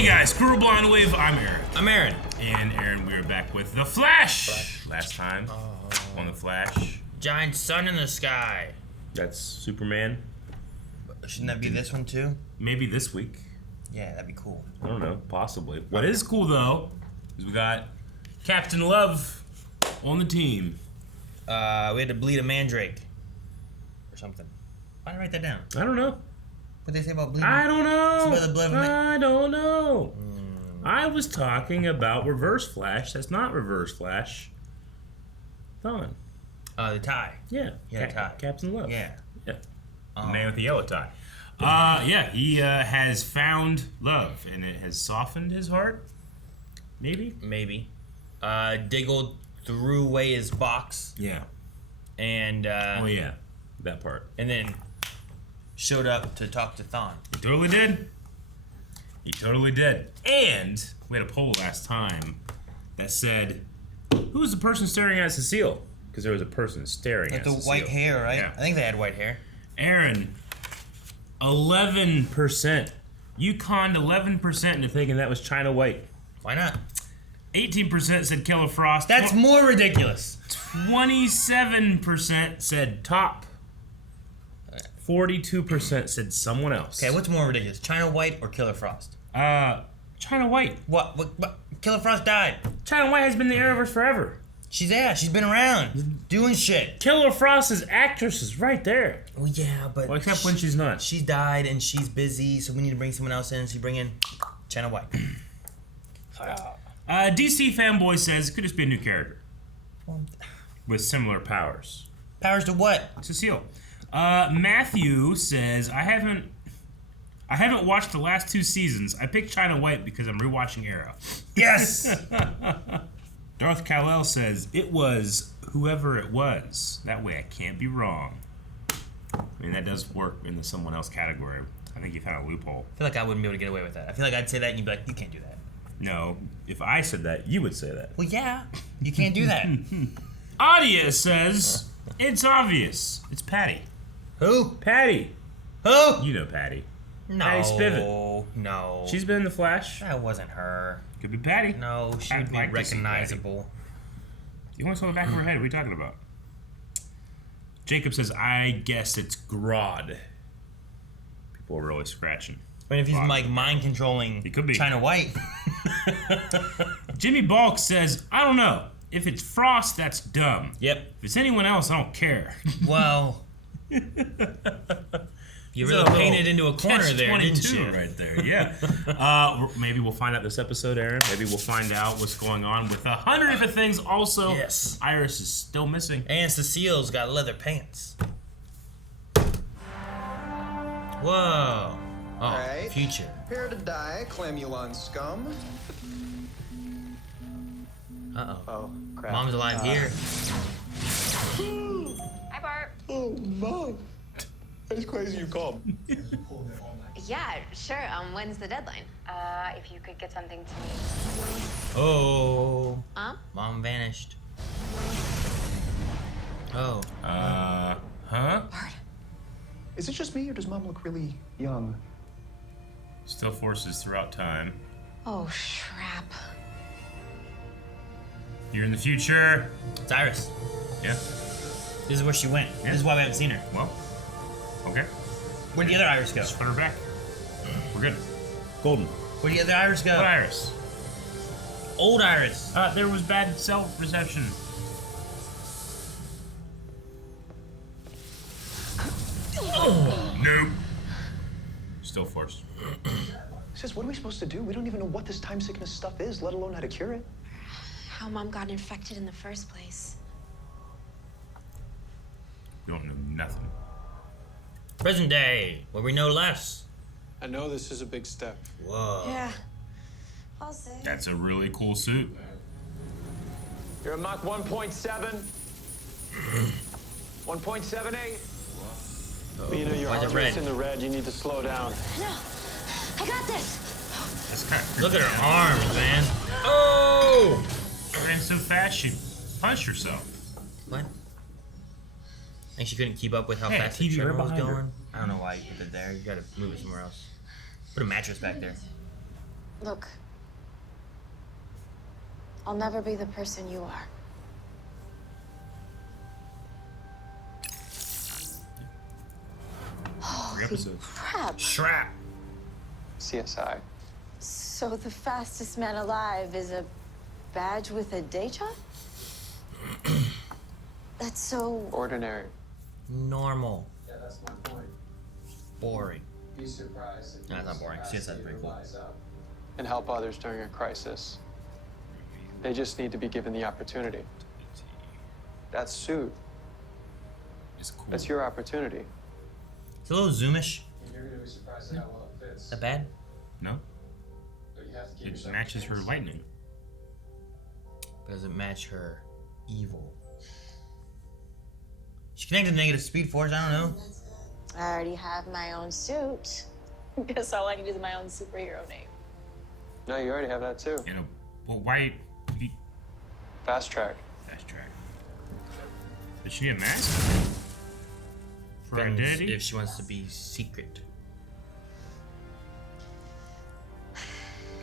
Hey guys, Squirrel Blonde Wave, I'm Aaron. I'm Aaron. And Aaron, we are back with The Flash. Last time on The Flash. Giant sun in the sky. That's Superman. Shouldn't that be this one too? Maybe this week. Yeah, that'd be cool. I don't know, possibly. What is cool though, is we got Captain Love on the team. We had to bleed a mandrake. Or something. Why did I write that down? I don't know. What did they say about bleeding? I don't know. It's about the blood of I don't know. I was talking about Reverse Flash. That's not Reverse Flash. Thon. The tie. Yeah. Yeah, tie. Captain Love. Yeah. Yeah. The man with the yellow tie. Yeah, he has found love, and it has softened his heart. Maybe? Maybe. Diggled threw away his box. Yeah. And, oh, yeah. That part. And then showed up to talk to Thon. He totally did. He totally did. And we had a poll last time that said, who was the person staring at Cecile? Because there was a person staring at Cecile. With the white hair, right? Yeah. I think they had white hair. Aaron, 11%. You conned 11% into thinking that was China White. Why not? 18% said Killer Frost. That's more ridiculous. 27% said Top. 42% said someone else. Okay, what's more ridiculous, China White or Killer Frost? China White. What? Killer Frost died. China White has been in the Arrowverse forever. She's been around, doing shit. Killer Frost's actress is right there. Well, yeah, but... Well, except when she's not. She died and she's busy, so we need to bring someone else in. So you bring in China White. DC Fanboy says it could just be a new character. With similar powers. Powers to what? Cecile. Matthew says, I haven't watched the last 2 seasons. I picked China White because I'm rewatching Arrow. Yes! Darth Kal-El says, it was whoever it was. That way I can't be wrong. I mean, that does work in the someone else category. I think you found a loophole. I feel like I wouldn't be able to get away with that. I feel like I'd say that and you'd be like, you can't do that. No, if I said that, you would say that. Well, yeah. You can't do that. Adia says, it's obvious. It's Patty. Who? Patty. Who? You know Patty. No. Patty Spivot. No. She's been in The Flash. That wasn't her. Could be Patty. No, she would be like recognizable. You only saw the back of her head. What are you talking about? Jacob says, I guess it's Grodd. People are really scratching. But if he's like mind controlling he could be. China White. Jimmy Balk says, I don't know. If it's Frost, that's dumb. Yep. If it's anyone else, I don't care. Well, you really painted into a corner there, didn't you? Right there, yeah. Maybe we'll find out this episode, Aaron. Maybe we'll find out what's going on with 100 different things. Also, yes. Iris is still missing. And Cecile's got leather pants. Whoa. Oh, right. Future. Prepare to die, Clamulon scum. Uh-oh. Oh, crap. Mom's alive here. Hi, Bart. Oh, Mom. That's crazy you called. Yeah, sure. When's the deadline? If you could get something to me. Oh. Huh? Mom vanished. Oh. Huh? Bart. Is it just me, or does Mom look really young? Still forces throughout time. Oh, crap. You're in the future. It's Iris. Yeah. This is where she went. Yeah. This is why we haven't seen her. Well, okay. Where'd the other Iris go? Just put her back. We're good. Golden. Where'd the other Iris go? What Iris? Old Iris. There was bad self-reception. Nope. Still forced. Sis, what are we supposed to do? We don't even know what this time sickness stuff is, let alone how to cure it. How Mom got infected in the first place. We don't know nothing. Present day, where we know less. I know this is a big step. Whoa. Yeah. I'll say. That's a really cool suit. You're at Mach 1.7. 1.78. You know, your Why is it heart rate's red? in the red. You need to slow down. No. I got this. That's kind of Look at her arms, man. Oh! She ran so fast she punched herself. What? think she couldn't keep up with how Hey, fast the TV right treadmill was behind her. going. I don't know why you put it there. You gotta move it somewhere else. Put a mattress back there. Look, I'll never be the person you are. Every episode. Crap. Shrap. CSI. So the fastest man alive is a badge with a day job? That's so... Ordinary. Normal. Yeah, that's my point. Boring. Be surprised. No, it's not boring. CSI is pretty cool. And help others during a crisis. They just need to be given the opportunity. That suit, It's cool. that's your opportunity. It's a little zoomish. You're gonna be surprised at how well it fits. Is that bad? No? But you have to keep It yourself matches her focused. lightning. Does it match her evil? She connected to negative speed force. I don't know. I already have my own suit. Guess all I need is my own superhero name. No, you already have that too. You know, well, why be Fast track. fast track? Does she need a mask? For her Depends identity? if she wants to be secret.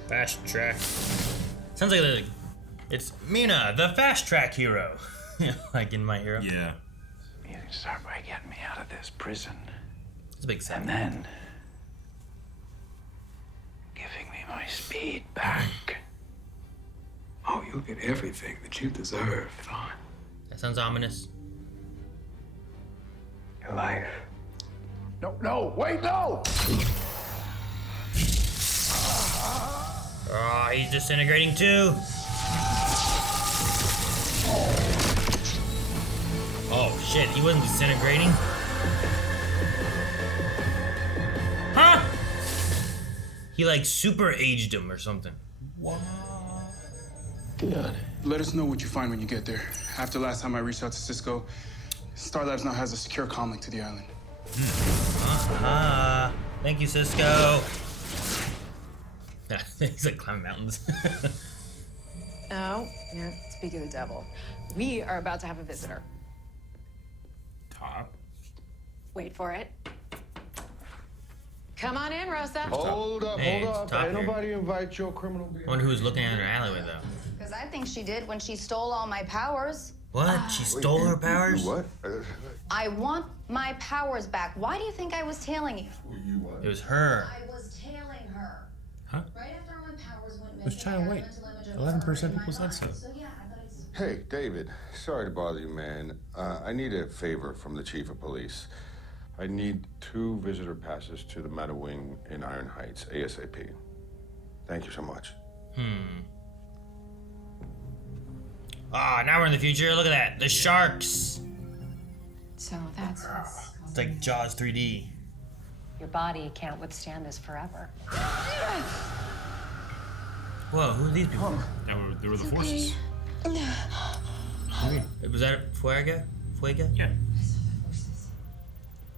Fast track. Sounds like it's Mina, the fast track hero. Like in My Hero. Yeah. You need to start by getting me out of this prison. It's a big And set. then giving me my speed back. Oh, you'll get everything that you deserve, Thawne. That sounds ominous. Your life. No, wait, no! Oh, he's disintegrating too. Oh shit, he wasn't disintegrating. Huh? He like super aged him or something. Good. Let us know what you find when you get there. After last time I reached out to Cisco, Star Labs now has a secure comm link to the island. Thank you, Cisco. He's like climbing mountains. Oh, yeah, speak of the devil. We are about to have a visitor. Top. Wait for it. Come on in, Rosa. Hold up, Hey, hold up. stop Ain't here. nobody invite your criminal I behavior. wonder who was looking at her alleyway though. Because I think she did when she stole all my powers. What? She stole her powers? What? I want my powers back. Why do you think I was tailing you? You what? It was her. I was tailing her. Huh? Right after my powers went It was missing, China I White. got a mental image of 11% her in my people said so. mind. So yeah, I thought it's... Hey, David. Sorry to bother you, man. I need a favor from the chief of police. I need 2 visitor passes to the Meta Wing in Iron Heights, ASAP. Thank you so much. Ah, now we're in the future. Look at that. The sharks. So that's It's like Jaws 3D. your body can't withstand this forever. Whoa, who are these people? They were the forces. Was that Fuega? Fuega? Yeah.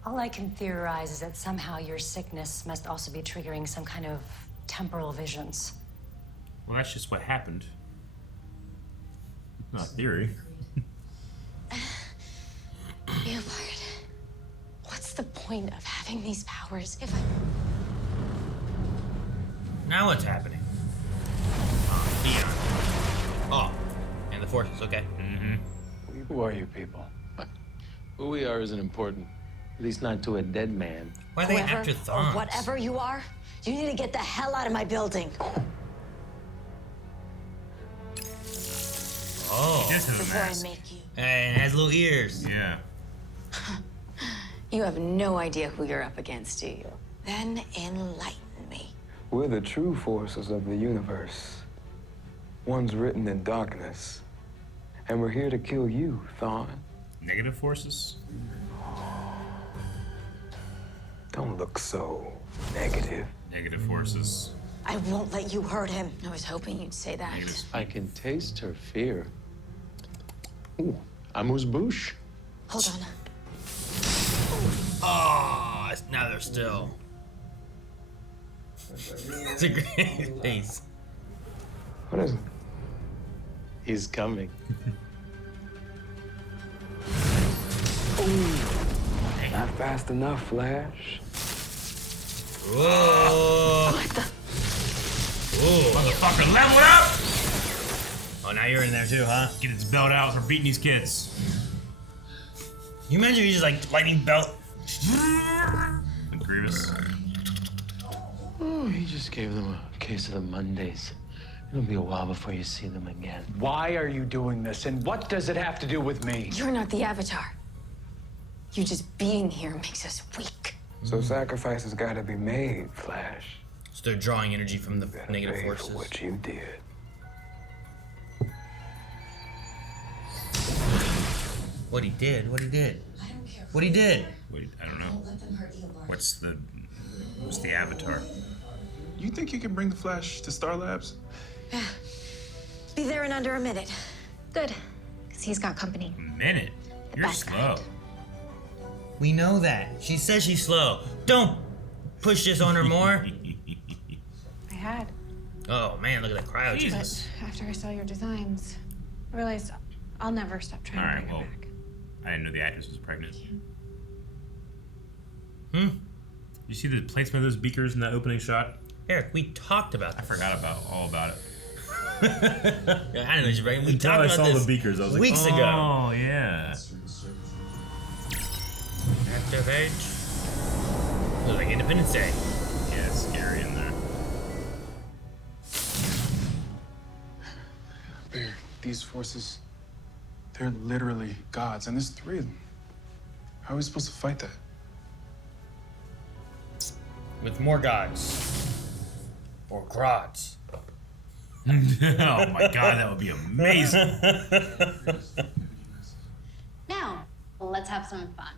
All I can theorize is that somehow your sickness must also be triggering some kind of temporal visions. Well, that's just what happened. Not theory. Buford, what's the point of having these powers if I... Now what's happening? Dion. Oh, and the forces, okay. Who are you people? Who we are isn't important. At least not to a dead man. Why are they Whoever after or thongs? whatever you are, you need to get the hell out of my building. Oh, He does have a Before I mask. make you. and it has little ears. Yeah. You have no idea who you're up against, do you? Then enlighten me. We're the true forces of the universe. One's written in darkness. And we're here to kill you, Thawne. Negative forces? Don't look so negative. Negative forces. I won't let you hurt him. I was hoping you'd say that. I can taste her fear. Ooh, amuse-bouche. Hold on. Oh, now they're still. It's a great face. What is it? He's coming. Not fast enough, Flash. Whoa. What the? Whoa. Walker, level it up! Oh, now you're in there too, huh? Get its belt out for beating these kids. You imagine if you just like lightning belt. And Grievous. Oh, he just gave them a case of the Mondays. It'll be a while before you see them again. Why are you doing this, and what does it have to do with me? You're not the Avatar. You just being here makes us weak. So sacrifices gotta be made, Flash. So they're drawing energy from the negative Pay forces. for what you did. What he did? What he did? What he did? Wait, I don't know. What's the Avatar? You think you can bring the Flash to Star Labs? Be there in under a minute. Good, because he's got company. A minute? You're That's slow. We know that. She says she's slow. Don't push this on her more. I had. Oh man, look at that crowd. Jesus. But after I saw your designs, I realized I'll never stop trying Alright, to bring well, her back. I didn't know the actress was pregnant. Hmm? You see the placement of those beakers in that opening shot? Eric, we talked about this. I forgot all about it. Yeah, I didn't know you were right. We Until talked I about saw this the beakers, I was like, weeks ago. oh, yeah. Activate. Looks like Independence Day. Yeah, it's scary in there. Bear, these forces, they're literally gods, and there's 3 of them. How are we supposed to fight that? With more gods. Or grods. Oh my god, that would be amazing. Now, let's have some fun.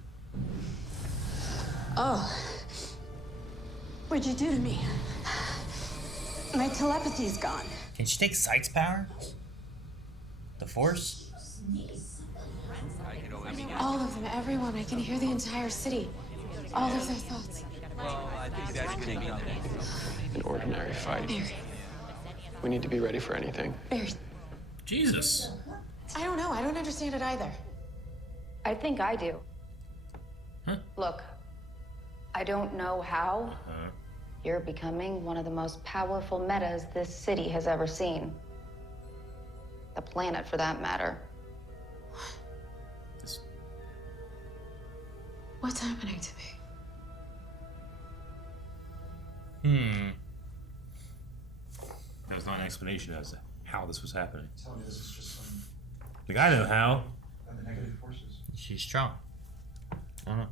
Oh. What'd you do to me? My telepathy's gone. Can she take Sight's power? The Force? All of them, everyone. I can hear the entire city. All of their thoughts. An ordinary fight. Barry. We need to be ready for anything. Barry. Jesus. I don't know. I don't understand it either. I think I do. Huh? Look, I don't know how you're becoming one of the most powerful metas this city has ever seen. The planet, for that matter. What's happening to me? That was not an explanation as to how this was happening. Like, I know how. She's strong. I don't know.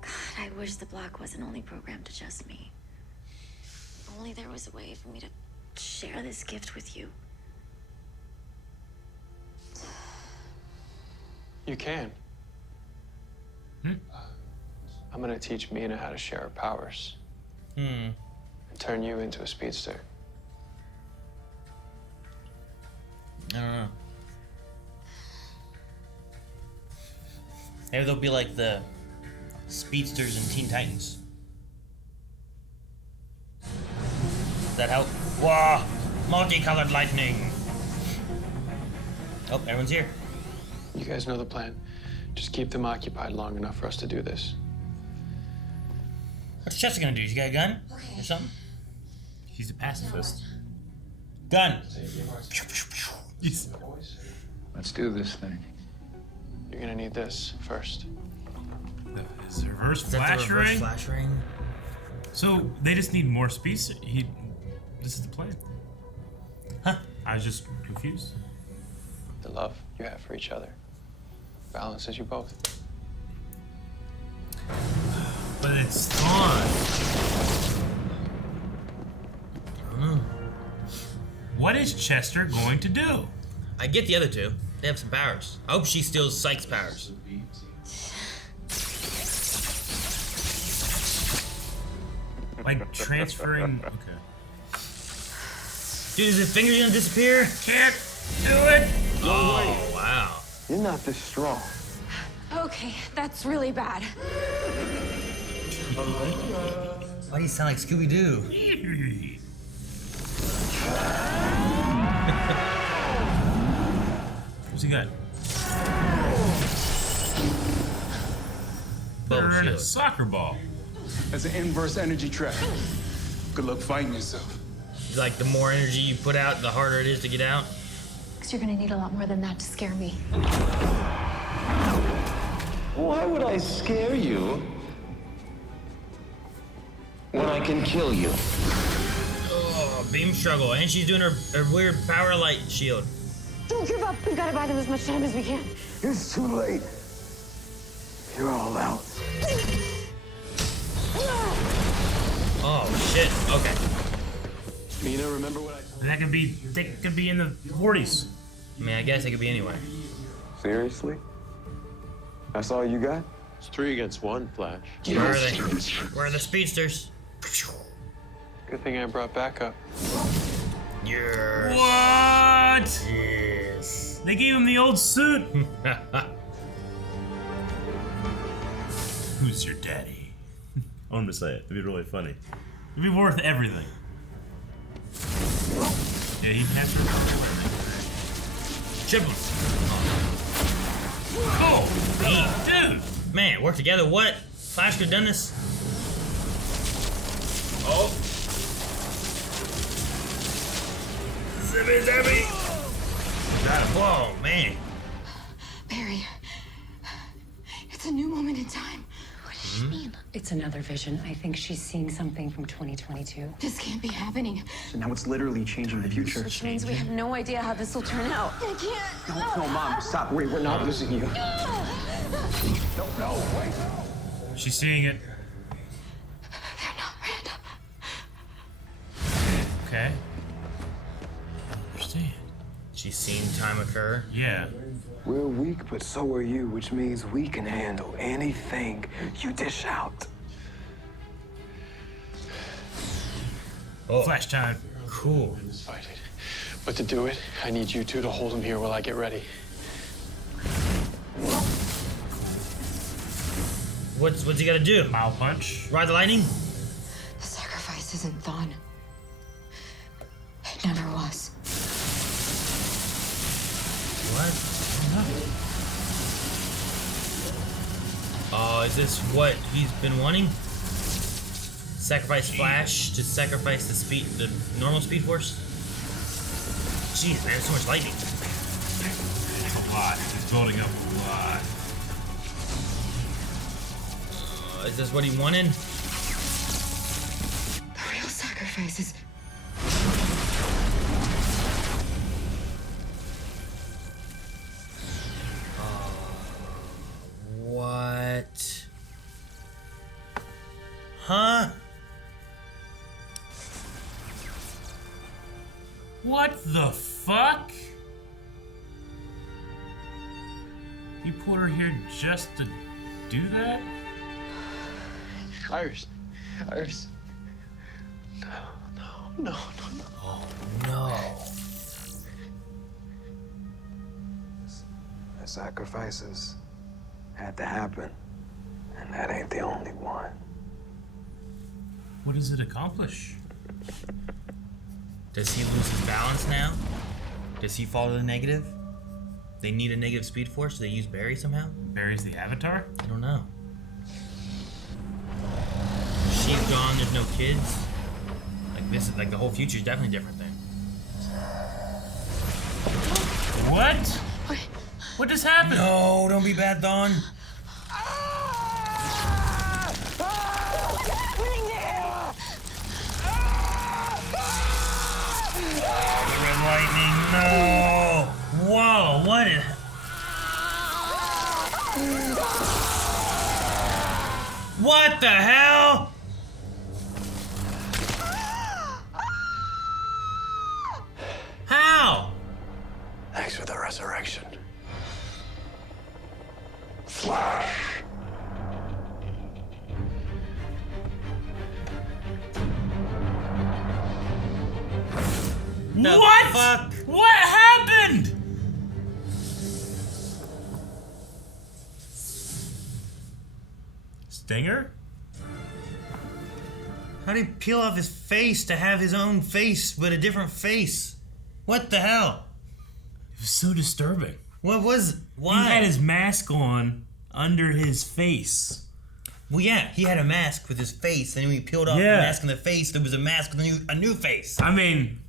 God, I wish the block wasn't only programmed to just me. If only there was a way for me to share this gift with you. You can. I'm gonna teach Mina how to share her powers. And turn you into a speedster. I don't know. Maybe they'll be like the speedsters in Teen Titans. Does that help? Whoa! Multicolored lightning! Oh, everyone's here. You guys know the plan. Just keep them occupied long enough for us to do this. What's Chester gonna do? He's got a gun? Or something? He's a pacifist. Gun! Let's do this thing. You're gonna need this first. Is the reverse Is that flash the reverse ring? flash ring? So they just need more speed. This is the plan. Huh? I was just confused. The love you have for each other balances you both. But it's gone. I don't know. What is Chester going to do? I get the other two. They have some powers. I hope she steals Sykes' powers. Like transferring. Okay. Dude, is his finger gonna disappear? Can't do it. Oh, wow. You're not this strong. Okay, that's really bad. Why do you sound like Scooby-Doo? What's he got? Bow They're in a shield. soccer ball. That's an inverse energy trap. Good luck fighting yourself. like the more energy you put out, the harder it is to get out? Because you're gonna need a lot more than that to scare me. Why would I scare you when I can kill you? Oh, beam struggle. And she's doing her weird power light shield. Don't give up. We've got to buy them as much time as we can. It's too late. You're all out. Oh, shit. Okay. Mina, remember what I... That could be in the 40s. I mean, I guess it could be anywhere. Seriously? That's all you got? It's 3 against 1, Flash. Where are they? Where are the speedsters? Good thing I brought backup. Yes. What? Yes. They gave him the old suit. Who's your daddy? I want him to say it. It'd be really funny. It'd be worth everything. Yeah, he has her. Chip him. Oh, dude. Man, work together. What? Flash could have done this. Oh. Zippy. Got him. Whoa, man. Barry, it's a new moment in time. What does she mean? It's another vision. I think she's seeing something from 2022. This can't be happening. So now it's literally changing the future. Which means we have no idea how this will turn out. I can't. No, Mom, stop. We're not losing you. No, wait. She's seeing it. They're not random. Okay. Understand. She's seen time occur. Yeah. We're weak, but so are you, which means we can handle anything you dish out. Oh. Flash time. Cool. Fight it. But to do it, I need you two to hold him here while I get ready. What's he gotta do? Mile punch. Ride the lightning? The sacrifice isn't Thawne. It never was. What? Oh, is this what he's been wanting? Sacrifice Flash to sacrifice the normal Speed Force? Jeez, man, so much lightning. A lot. He's building up a lot. Is this what he wanted? The real sacrifice is... What? Huh? What the fuck? You put her here just to do that? Iris. No. Oh, no. The sacrifices had to happen, and that ain't the only one. What does it accomplish? Does he lose his balance now? Does he fall to the negative? They need a negative Speed Force? Do they use Barry somehow? Barry's the Avatar? I don't know. She's gone, there's no kids. Like this is like the whole future is definitely different then. What? What just happened? No, don't be bad, Thawne. Red lightning, no! Whoa, what is... What the hell? How? Thanks for the resurrection. Flash. The What? fuck? What happened? Stinger? How did he peel off his face to have his own face, but a different face? What the hell? It was so disturbing. What was... Why? He had his mask on under his face. Well, yeah, he had a mask with his face, and when he peeled off the mask in the face, there was a mask with a new face. I mean,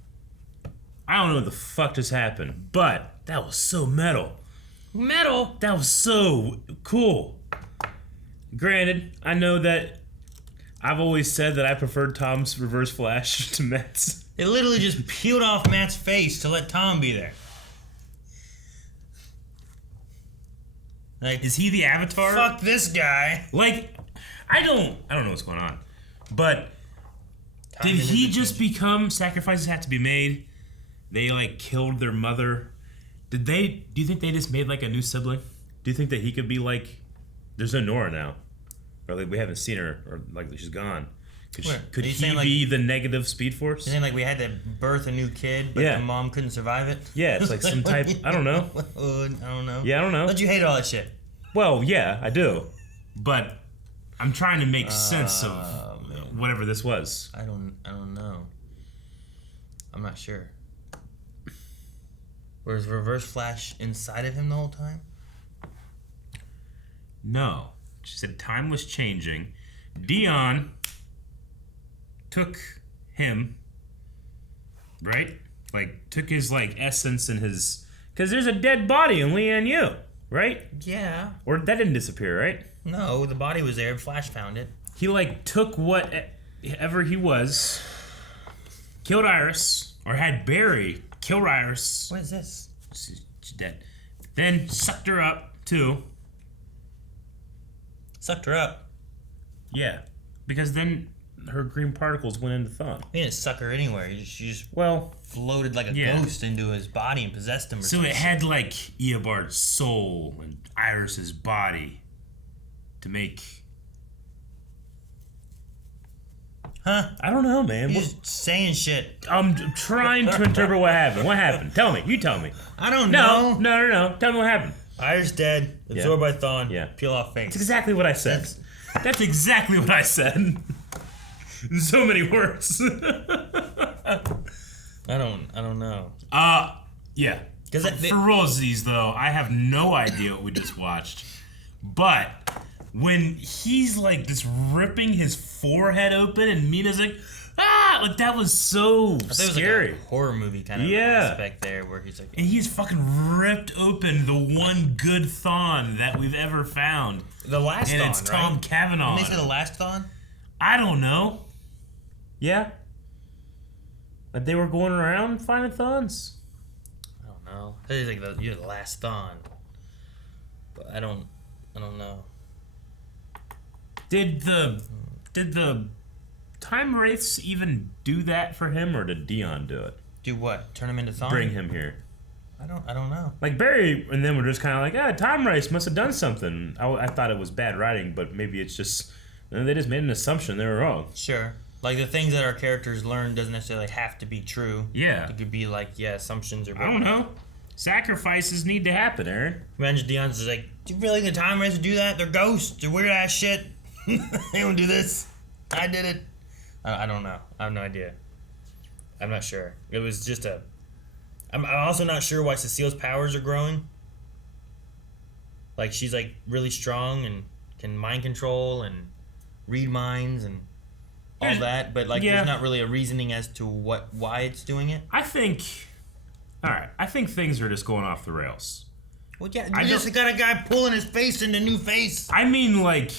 I don't know what the fuck just happened, but that was so metal. Metal? That was so cool. Granted, I know that I've always said that I preferred Tom's reverse flash to Matt's. It literally just peeled off Matt's face to let Tom be there. Like, is he the Avatar? Fuck this guy. Like, I don't know what's going on. But did he just become sacrifices had to be made? They like killed their mother. Do you think they just made like a new sibling? Do you think that he could be like, there's no Nora now, or like we haven't seen her, or like she's gone? Could he be the negative Speed Force? You're saying like we had to birth a new kid, but the mom couldn't survive it? Yeah, it's like some type. I don't know. I don't know. Yeah, I don't know. Don't you hate all that shit? Well, yeah, I do, but I'm trying to make sense of whatever this was. I don't know. I'm not sure. Was Reverse Flash inside of him the whole time? No. She said time was changing. Dion took him, right? Like, took his, like, essence and his... Because there's a dead body in Leanne Yu, right? Yeah. Or that didn't disappear, right? No, the body was there. Flash found it. He, like, took whatever he was, killed Iris, or had Barry kill Iris. What is this? She's dead. Then sucked her up, too. Sucked her up? Yeah. Because then her green particles went into Thawne. He didn't suck her anywhere. He just floated like a yeah. ghost into his body and possessed him. Or so it had like Eobard's soul and Iris's body to make. Huh? I don't know, man. You're just saying shit. I'm trying to interpret what happened. What happened? Tell me. You tell me. I don't know. No. Tell me what happened. Iris dead. Absorbed by Thawne. Yeah. Peel off face. That's exactly what I said. That's exactly what I said. In so many words. I don't know. Yeah. For Rosies, though, I have no idea what we just watched. But when he's like just ripping his forehead open and Mina's like, like that was so scary. It was like a horror movie kind of aspect there where he's like, and he's fucking ripped open the one good Thawne that we've ever found. The last and Thawne, it's Tom Cavanaugh. Didn't they say the last Thawne? I don't know. Yeah. But they were going around finding Thawnes. I don't know. They like you're the last Thawne. But I don't know. Did the Time Wraiths even do that for him, or did Dion do it? Do what? Turn him into Thawne? Bring him here. I don't know. Like Barry and them were just kind of like, Time Wraiths must have done something. I thought it was bad writing, but maybe it's just they just made an assumption they were wrong. Sure. Like the things that our characters learn doesn't necessarily have to be true. Yeah. It could be like assumptions or. I don't know. Sacrifices need to happen, Aaron. Imagine Dion's just like, do you really think the Time Wraiths would do that? They're ghosts. They're weird ass shit. They don't do this. I did it. I don't know. I have no idea. I'm not sure. It was just a... I'm also not sure why Cecile's powers are growing. Like, she's, like, really strong and can mind control and read minds and all that. But, like, there's not really a reasoning as to why it's doing it. I think... Alright, I think things are just going off the rails. Well, yeah, you just got a guy pulling his face into new face. I mean, like,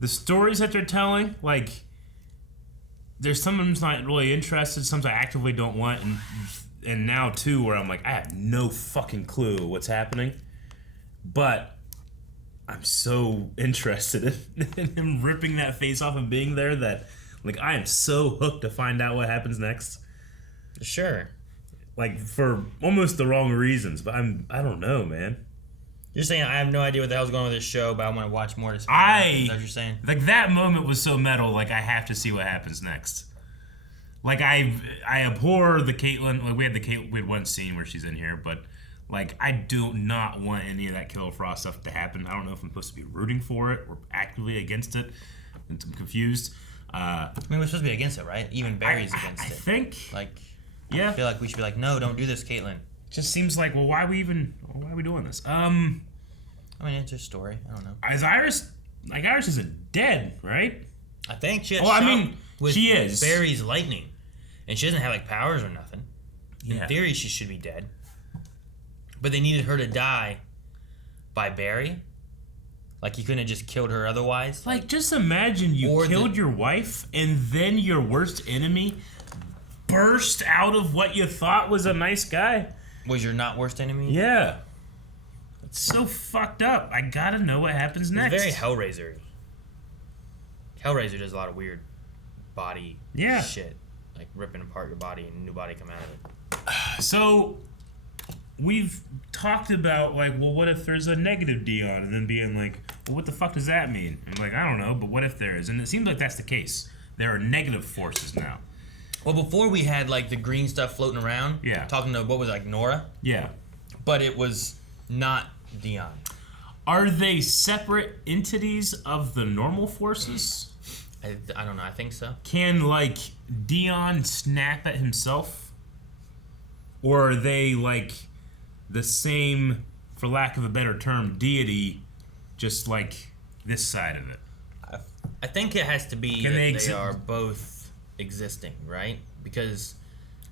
the stories that they're telling, like... There's some of them's not really interested, some I actively don't want, and now too where I'm like, I have no fucking clue what's happening, but I'm so interested in him ripping that face off and being there that, like, I am so hooked to find out what happens next. Sure. Like, for almost the wrong reasons, but I don't know, man. You're saying I have no idea what the hell's going on with this show, but I want to watch more to see. Is that what you're saying? Like, that moment was so metal, like, I have to see what happens next. Like, I abhor the Caitlyn. Like, we had one scene where she's in here, but, like, I do not want any of that Killer Frost stuff to happen. I don't know if I'm supposed to be rooting for it or actively against it. I'm confused. I mean, we're supposed to be against it, right? Even Barry's against it. I think. Like, yeah. I feel like we should be like, no, don't do this, Caitlyn. Just seems like, well, why are we doing this? I mean, it's a story. I don't know. Is Iris like Iris isn't dead, right? I think she had I shot mean, with she is. Barry's lightning. And she doesn't have like powers or nothing. Yeah. In theory, she should be dead. But they needed her to die by Barry. Like, he couldn't have just killed her otherwise. Like, just imagine you killed your wife and then your worst enemy burst out of what you thought was a nice guy. Was your not worst enemy? Yeah. It's so fucked up. I gotta know what happens next. It's very Hellraiser-y. Hellraiser does a lot of weird body shit. Like, ripping apart your body and a new body come out of it. So, we've talked about, like, well, what if there's a negative Dion? And then being like, well, what the fuck does that mean? And like, I don't know, but what if there is? And it seems like that's the case. There are negative forces now. Well, before we had, like, the green stuff floating around. Yeah. Talking to, what was it, like, Nora? Yeah. But it was not Dion. Are they separate entities of the normal forces? I don't know. I think so. Can, like, Dion snap at himself? Or are they, like, the same, for lack of a better term, deity, just like this side of it? I think it has to be Can they are both existing, right? Because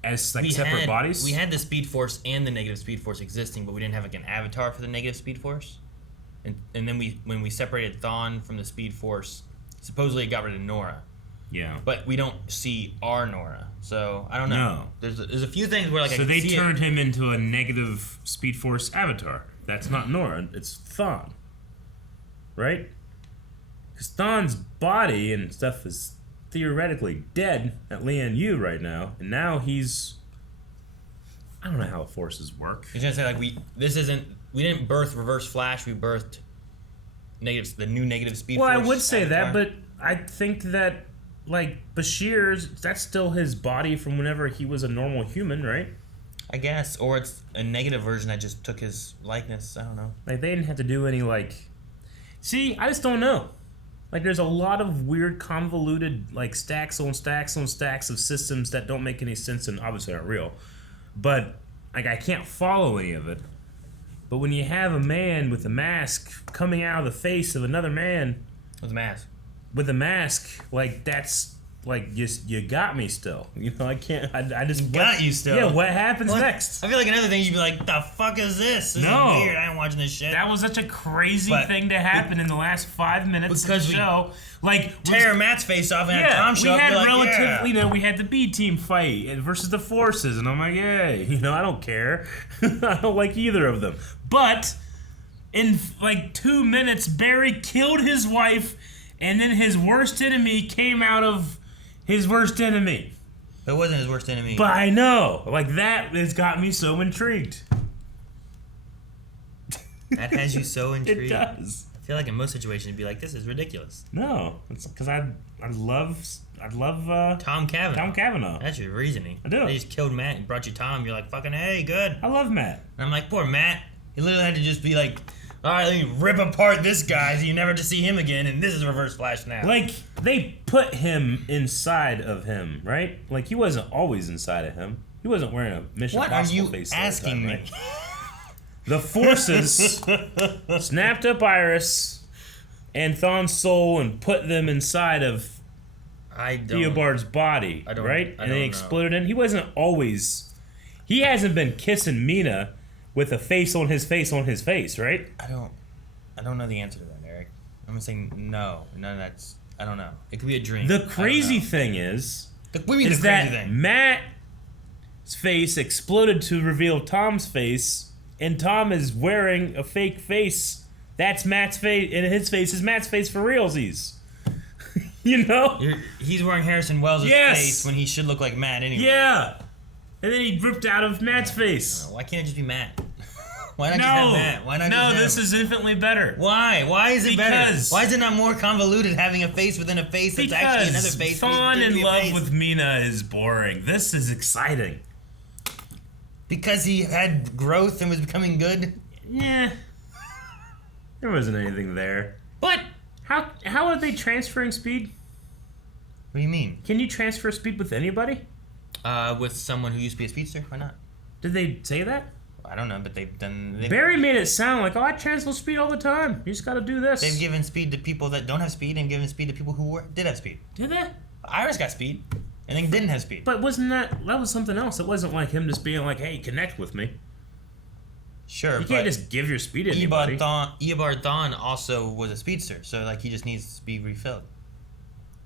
as like separate bodies? We had the Speed Force and the negative Speed Force existing, but we didn't have like an avatar for the negative Speed Force. And then when we separated Thawne from the Speed Force, supposedly it got rid of Nora. Yeah. But we don't see our Nora. So, I don't know. No. There's a few things where, like, so they turned him into a negative Speed Force avatar. That's not Nora, it's Thawne. Right? Because Thawne's body and stuff is theoretically dead at Lian Yu right now, and now he's... I don't know how forces work. I was gonna say, like, we didn't birth Reverse Flash, we birthed the new negative Speed Force. Well, I would say avatar. that, but I think that, like, Bashir's, that's still his body from whenever he was a normal human, right? I guess. Or it's a negative version that just took his likeness. I don't know. Like, they didn't have to do any, like... See, I just don't know. Like, there's a lot of weird, convoluted, like, stacks on stacks on stacks of systems that don't make any sense and obviously aren't real. But, like, I can't follow any of it. But when you have a man with a mask coming out of the face of another man... With a mask. With a mask, like, that's... Like, just, you got me still. You know, I can't... I just... Got you still? Yeah, what happens next? I feel like another thing, you'd be like, the fuck is this? This is weird. I ain't watching this shit. That was such a crazy thing to happen in the last 5 minutes of the show. Like, tear Matt's face off and have Tom show up. We had like, relatively, you know, we had the B team fight versus the forces, and I'm like, yay, you know, I don't care. I don't like either of them. But in like 2 minutes, Barry killed his wife, and then his worst enemy came out of his worst enemy. It wasn't his worst enemy. But I know, like, that has got me so intrigued. That has you so intrigued. It does. I feel like in most situations you'd be like, this is ridiculous. No, it's because I love Tom Cavanaugh. Tom Cavanaugh. That's your reasoning. I do. They just killed Matt and brought you Tom. You're like, fucking hey, good. I love Matt. And I'm like, poor Matt. He literally had to just be like, all right, let me rip apart this guy so you never to see him again, and this is Reverse Flash now. Like, they put him inside of him, right? Like, he wasn't always inside of him. He wasn't wearing a Mission Impossible face. What are you asking me? Right? The forces snapped up Iris and Thawne's soul and put them inside of Theobald's body, right? And they exploded in. He wasn't always... He hasn't been kissing Mina with a face on his face on his face, right? I don't know the answer to that, Eric. I'm gonna say no. None of that's... I don't know. It could be a dream. The crazy thing is... What do you mean the crazy thing? Matt's face exploded to reveal Tom's face, and Tom is wearing a fake face. That's Matt's face, and his face is Matt's face for realsies. You know? He's wearing Harrison Wells' face when he should look like Matt anyway. Yeah! And then he ripped out of Matt's face. Why can't it just be Matt? Why not just have Matt? Why not just this is infinitely better. Why? Why is it better? Why is it not more convoluted having a face within a face that's actually another face? Thawne in love with Mina is boring. This is exciting. Because he had growth and was becoming good? Yeah. There wasn't anything there. But how are they transferring speed? What do you mean? Can you transfer speed with anybody? With someone who used to be a speedster? Why not? Did they say that? I don't know, but they've done. Barry made it sound like, oh, I transfer speed all the time. You just got to do this. They've given speed to people that don't have speed, and given speed to people who did have speed. Did they? Iris got speed, and then didn't have speed. But wasn't that was something else? It wasn't like him just being like, hey, connect with me. Sure, you can't just give your speed to anybody. Eobard Thawne also was a speedster, so like he just needs to be refilled.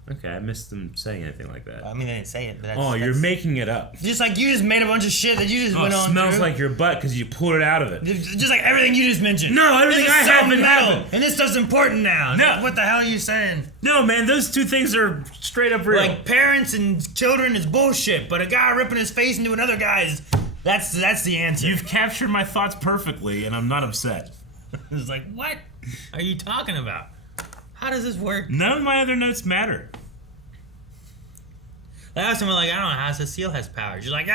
Okay, I missed them saying anything like that. I mean, they didn't say it, but you're making it up. Just like you just made a bunch of shit that you just went on. It smells like your butt because you pulled it out of it. Just like everything you just mentioned. No, everything I haven't happened. And this stuff's important now. No. What the hell are you saying? No, man, those two things are straight up real. Like parents and children is bullshit, but a guy ripping his face into another guy's, that's the answer. You've captured my thoughts perfectly, and I'm not upset. It's like, what are you talking about? How does this work? None of my other notes matter. I asked someone like, I don't know how Cecile has powers. She's like,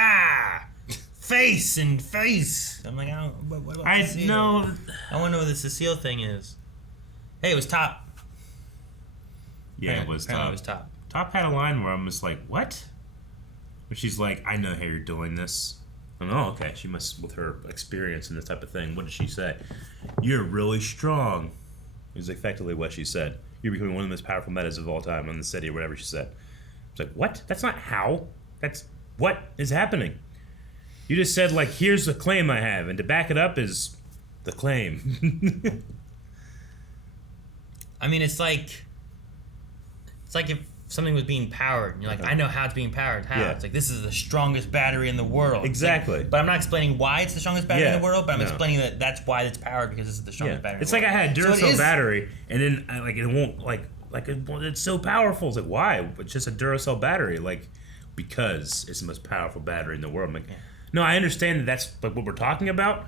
face and face. I'm like, I don't. What about Cecile? know. I want to know what the Cecile thing is. Hey, it was Top. Yeah, it was Top. It was Top. Top had a line where I'm just like, what? Where she's like, I know how you're doing this. I'm like, oh, okay. She must, with her experience in this type of thing. What did she say? You're really strong. Is effectively what she said. You're becoming one of the most powerful metas of all time in the city, or whatever she said. It's like, what? That's not how. That's what is happening. You just said, like, here's the claim I have, and to back it up is the claim. I mean, it's like if something was being powered, and you're like, I know how it's being powered. How? Yeah. It's like, this is the strongest battery in the world. Exactly. Like, but I'm not explaining why it's the strongest battery in the world, but I'm No. explaining that that's why it's powered, because this is the strongest battery in It's the like world. I had a So Duracell battery, and then it won't it's so powerful. It's like, why? It's just a Duracell battery, like, because it's the most powerful battery in the world. I'm like, no, I understand that that's what we're talking about,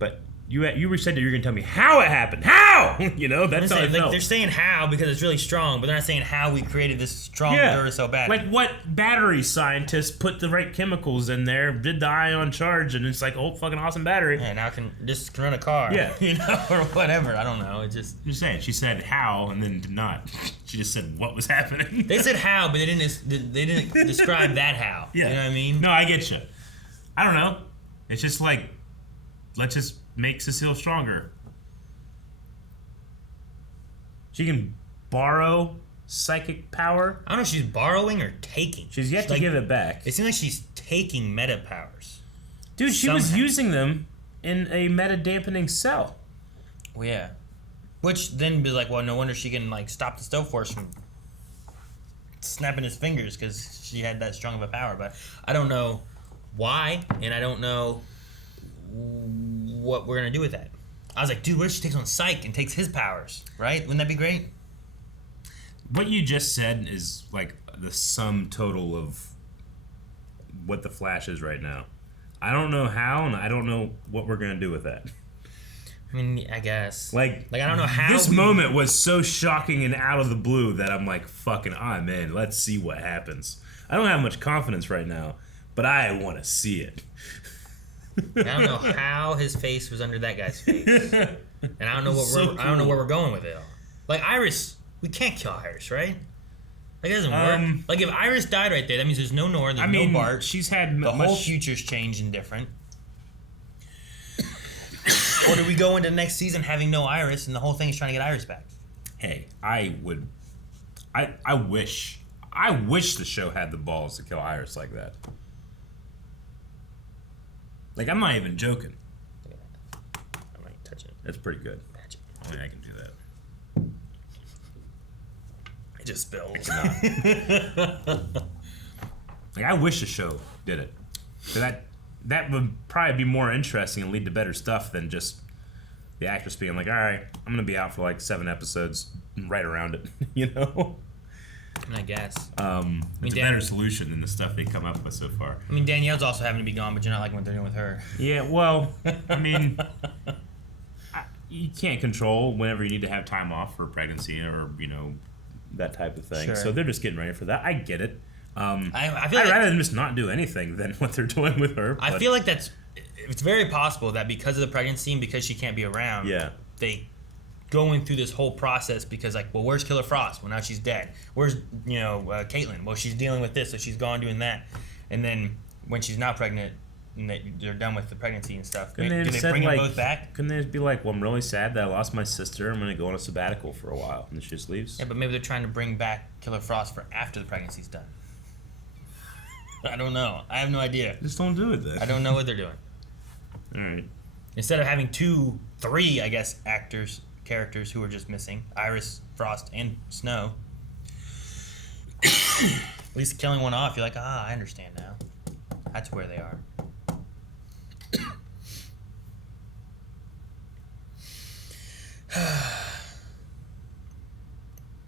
but you said that you're gonna tell me how it happened. How? You know, that's how I felt. They're saying how because it's really strong, but they're not saying how we created this strong Duracell battery. Like, what battery scientist put the right chemicals in there, did the ion charge, and it's like, oh, fucking awesome battery. Yeah, now can run a car. Yeah. You know, or whatever. I don't know. It just. You're saying she said how and then did not. She just said what was happening. They said how, but they didn't describe that how. Yeah. You know what I mean? No, I get you. I don't know. It's just like, let's just make Cecile stronger. She can borrow psychic power. I don't know if she's borrowing or taking. She's yet to give it back. It seems like she's taking meta powers. Dude, she was using them in a meta dampening cell. Well, yeah. Which then be like, well, no wonder she can like stop the Stove Force from snapping his fingers because she had that strong of a power. But I don't know why, and I don't know what we're gonna do with that. I was like, dude, what if she takes on Psych and takes his powers, right? Wouldn't that be great? What you just said is like the sum total of what the Flash is right now. I don't know how, and I don't know what we're gonna do with that. I mean, I guess. Like I don't know how. This moment was so shocking and out of the blue that I'm like, fucking, I'm in. Let's see what happens. I don't have much confidence right now, but I want to see it. I don't know how his face was under that guy's face, and I don't know what I don't know where we're going with it. Like Iris, we can't kill Iris, right? Like it doesn't work. Like if Iris died right there, that means there's no Nora, there's no Bart. She's had the whole future's changed and different. Or do we go into next season having no Iris and the whole thing is trying to get Iris back? Hey, I wish the show had the balls to kill Iris like that. Like, I'm not even joking. I might touch it. That's pretty good. I mean, I can do that. It just spills. Like, I wish the show did it. That would probably be more interesting and lead to better stuff than just the actress being like, all right, I'm going to be out for like 7 episodes, right around it, you know? I guess. It's a better solution than the stuff they come up with so far. I mean, Danielle's also having to be gone, but you're not liking what they're doing with her. Yeah, well, I mean, you can't control whenever you need to have time off for pregnancy or, you know, that type of thing. Sure. So they're just getting ready for that. I get it. I feel I'd like rather them just not do anything than what they're doing with her. I feel like it's very possible that because of the pregnancy and because she can't be around, they going through this whole process because like, well, where's Killer Frost? Well, now she's dead. Where's Caitlin? Well, she's dealing with this, so she's gone doing that. And then when she's not pregnant, and they're done with the pregnancy and stuff. Couldn't Do they said, bring like, them both back? Couldn't they just be like, well, I'm really sad that I lost my sister. I'm gonna go on a sabbatical for a while, and then she just leaves. Yeah, but maybe they're trying to bring back Killer Frost for after the pregnancy's done. I don't know. I have no idea. Just don't do it then. I don't know what they're doing. All right. Instead of having three, I guess, characters who are just missing, Iris, Frost, and Snow. At least killing one off, you're like, I understand now. That's where they are.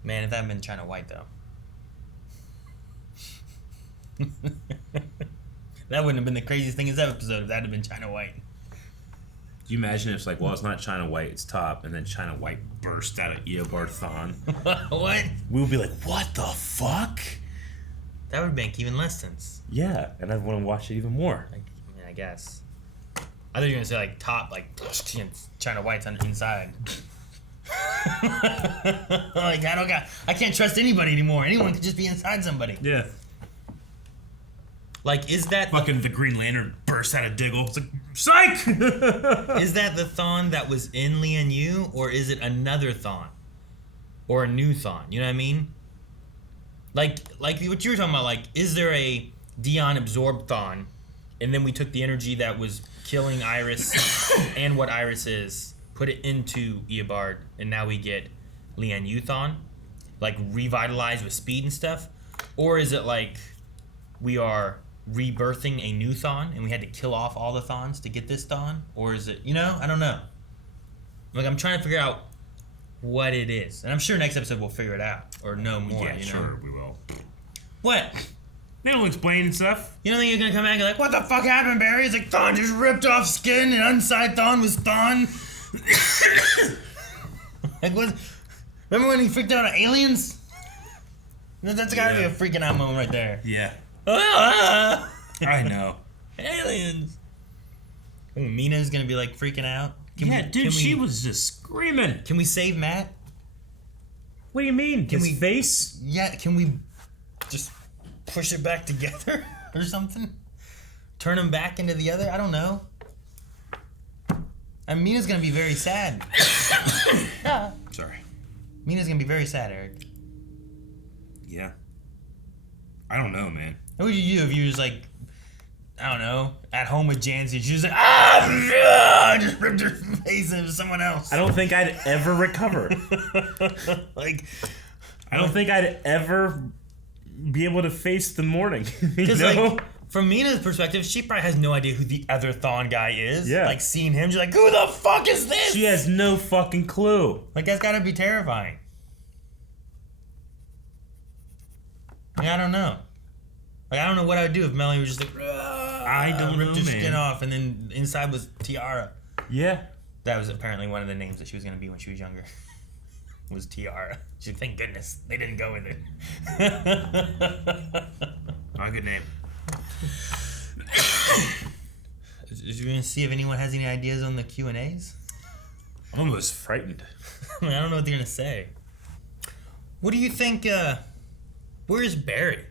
Man, if that had been China White, though. That wouldn't have been the craziest thing in this episode if that had been China White. Do you imagine if it's like, well, it's not China White, it's Top, and then China White burst out of Eobard Thawne? What? We would be like, what the fuck? That would make even less sense. Yeah, and I'd want to watch it even more. I guess. I thought you were gonna say like Top, like China White's on the inside. Like I can't trust anybody anymore. Anyone could just be inside somebody. Yeah. Like, is that fucking the Green Lantern bursts out of Diggle? It's like, psych! Is that the Thawne that was in Lian Yu, or is it another Thawne, or a new Thawne? You know what I mean? Like what you were talking about. Like, is there a Dion absorbed Thawne, and then we took the energy that was killing Iris and what Iris is, put it into Eobard, and now we get Lian Yu Thawne, like revitalized with speed and stuff, or is it like we are rebirthing a new Thawne and we had to kill off all the Thawnes to get this Thawne? Or is it, I don't know. Like, I'm trying to figure out what it is. And I'm sure next episode we'll figure it out or know more. Yeah, sure, we will. What? They don't explain stuff. You don't think you're gonna come back and like, what the fuck happened, Barry? It's like, Thawne just ripped off skin and inside Thawne was Thawne. Like, what? Remember when he freaked out at aliens? That's gotta be a freaking out moment right there. Yeah. I know. Aliens. Oh, Mina's gonna be like freaking out. She was just screaming. Can we save Matt? What do you mean? His face? Yeah, can we just push it back together or something? Turn him back into the other? I don't know. And Mina's gonna be very sad. Sorry. Mina's gonna be very sad, Eric. Yeah. I don't know, man. What would you do if you was like, I don't know, at home with Jancy? She was like, just ripped her face into someone else. I don't think I'd ever recover. Like, I don't think I'd ever be able to face the morning. Because, like, from Mina's perspective, she probably has no idea who the other Thawne guy is. Yeah. Like, seeing him, she's like, who the fuck is this? She has no fucking clue. Like, that's gotta be terrifying. Yeah, I don't know. Like, I don't know what I would do if Melanie was just like, I don't ripped know, her skin man. off, and then inside was Tiara. Yeah. That was apparently one of the names that she was gonna be when she was younger. Was Tiara. She's like, thank goodness they didn't go with it. Not a good name. You're gonna see if anyone has any ideas on the Q&As? I'm almost frightened. I don't know what they're gonna say. What do you think? Where is Barry?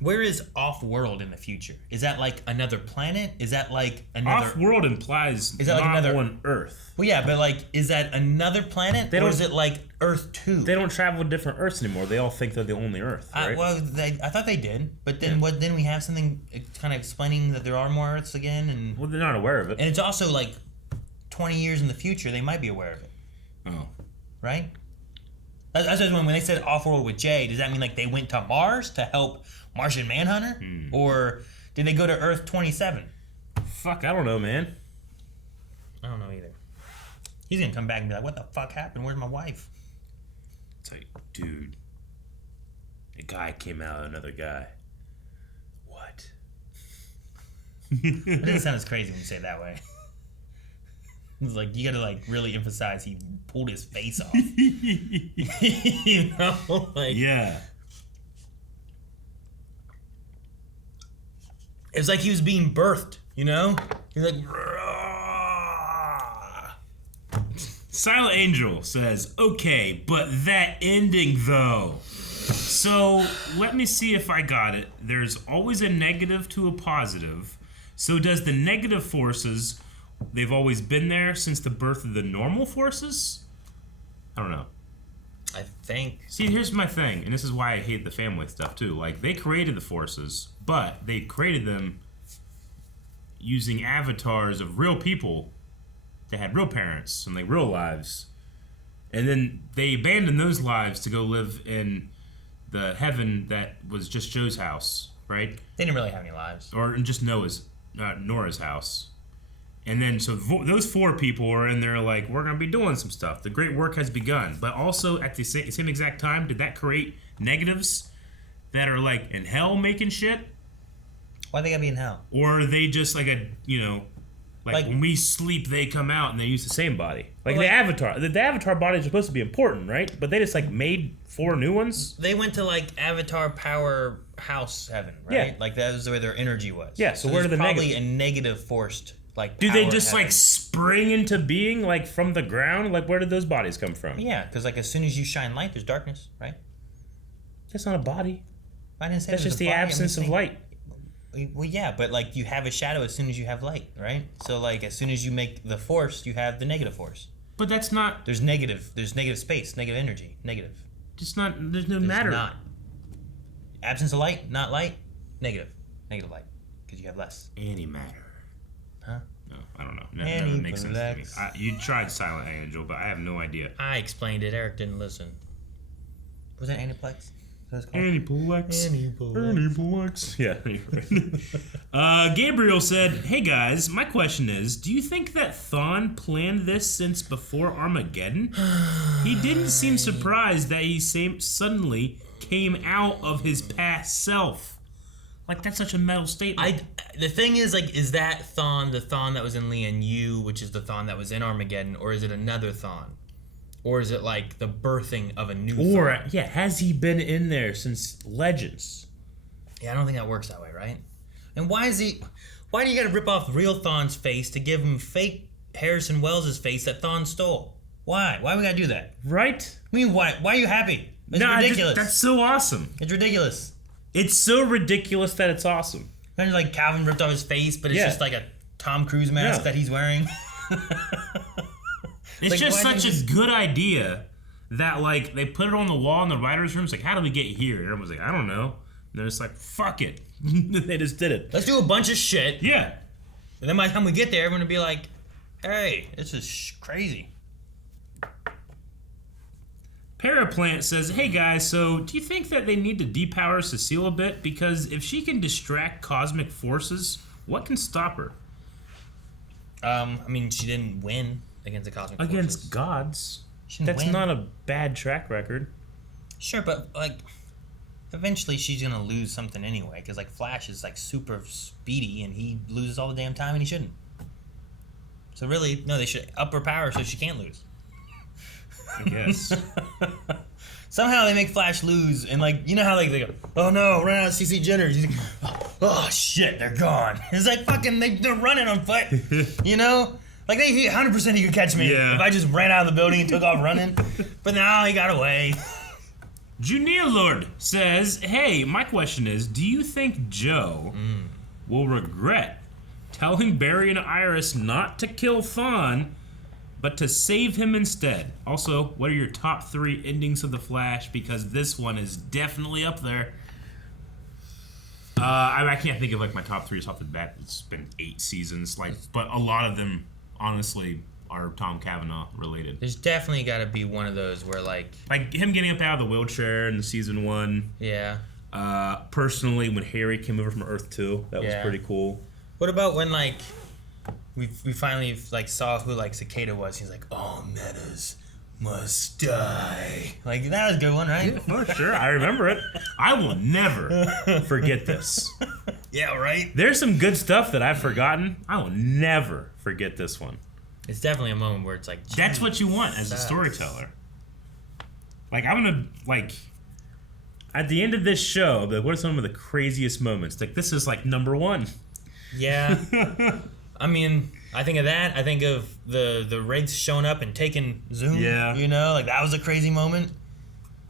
Where is Off-World in the future? Is that like another planet? Is that like another... Off-World implies is that like not another on Earth. Well, yeah, but like, is that another planet? Or is it like Earth 2? They don't travel to different Earths anymore. They all think they're the only Earth, right? I thought they did, but then Then we have something kind of explaining that there are more Earths again, and well, they're not aware of it. And it's also like 20 years in the future, they might be aware of it. Oh, right. That's just when they said Off-World with Jay. Does that mean like they went to Mars to help Martian Manhunter, or did they go to Earth 27? Fuck, I don't know, man. I don't know either. He's gonna come back and be like, "What the fuck happened? Where's my wife?" It's like, dude, a guy came out of another guy. What? That doesn't sound as crazy when you say it that way. It's like you gotta like really emphasize he pulled his face off. You know, like yeah. It was like he was being birthed. You know, he's like. Silent Angel says, okay, but that ending though. So let me see if I got it. There's always a negative to a positive. So does the negative forces, they've always been there since the birth of the normal forces? I don't know. I think. See, here's my thing, and this is why I hate the family stuff too. Like, they created the forces, but they created them using avatars of real people that had real parents and like real lives. And then they abandoned those lives to go live in the heaven that was just Joe's house, right? They didn't really have any lives. Or just Nora's house. And then, so those 4 people are in there like, we're going to be doing some stuff. The great work has begun. But also, at the same exact time, did that create negatives that are like in hell making shit? Why they gotta be in hell? Or are they just like a, like when we sleep, they come out and they use the same body? Like the Avatar. The Avatar bodies are supposed to be important, right? But they just like made 4 new ones? They went to like Avatar Power House Heaven, right? Yeah. Like that was where their energy was. Yeah, so where are the probably a negative forced like do they power just heaven. like spring into being like from the ground? Like where did those bodies come from? Yeah, because like as soon as you shine light, there's darkness, right? That's not a body. I didn't say that's it was just a the body. absence of light. Well, yeah, but like you have a shadow as soon as you have light, right? So like as soon as you make the force, you have the negative force. But that's not. There's negative space, negative energy, negative. Just not. There's no matter. Not. Absence of light, not light, negative light, because you have less. Antimatter. Huh? No, I don't know. Never makes sense to me. You tried Silent Angel, but I have no idea. I explained it. Eric didn't listen. Was that Aniplex? Aniplex. Yeah. Gabriel said, "Hey guys, my question is, do you think that Thawne planned this since before Armageddon? He didn't seem surprised that he suddenly came out of his past self. Like, that's such a metal statement." The thing is, like, is that Thawne the Thawne that was in Lian Yu, which is the Thawne that was in Armageddon, or is it another Thawne? Or is it like the birthing of a new Thawne? Yeah, has he been in there since Legends? Yeah, I don't think that works that way, right? And why do you gotta rip off real Thawne's face to give him fake Harrison Wells' face that Thawne stole? Why? Why we gotta do that? Right? I mean, why are you happy? It's ridiculous. That's so awesome. It's ridiculous. It's so ridiculous that it's awesome. And like Calvin ripped off his face, but it's just like a Tom Cruise mask that he's wearing. It's like, just such a good idea that, like, they put it on the wall in the writer's room. It's like, how did we get here? And everyone's like, I don't know. And they're just like, fuck it. They just did it. Let's do a bunch of shit. Yeah. And then by the time we get there, everyone will be like, hey, this is crazy. Paraplant says, hey guys, so do you think that they need to depower Cecile a bit? Because if she can distract cosmic forces, what can stop her? I mean, she didn't win against the cosmic forces. Against gods. That's not a bad track record. Sure, but like, eventually she's gonna lose something anyway. Because like Flash is like super speedy, and he loses all the damn time, and he shouldn't. So really, no, they should up her power so she can't lose. I guess. Somehow they make Flash lose, and like, you know how like they go, oh no, ran out of CC Jenner. Oh shit, they're gone. It's like fucking they're running on foot. You know, like they 100% he could catch me if I just ran out of the building and took off running. But now he got away. Junior Lord says, hey, my question is, do you think Joe will regret telling Barry and Iris not to kill Thawne, but to save him instead? Also, what are your top 3 endings of The Flash? Because this one is definitely up there. I can't think of like my top 3 off the bat. It's been 8 seasons, like, but a lot of them, honestly, are Tom Cavanaugh related. There's definitely got to be one of those where like him getting up out of the wheelchair in season 1. Yeah. Personally, when Harry came over from Earth 2, that was pretty cool. What about when like we finally like saw who like Cicada was? He's like, all metas must die. Like that was a good one, right? Yeah, for sure. I remember it. I will never forget this. Yeah, right? There's some good stuff that I've forgotten. I will never forget this one. It's definitely a moment where it's like, that's what you want as a storyteller. Like, I'm gonna, like, at the end of this show, I'll be like, what are some of the craziest moments? Like, this is like number 1. Yeah. I mean, I think of that. I think of the Wraiths showing up and taking Zoom. Yeah. You know, like that was a crazy moment.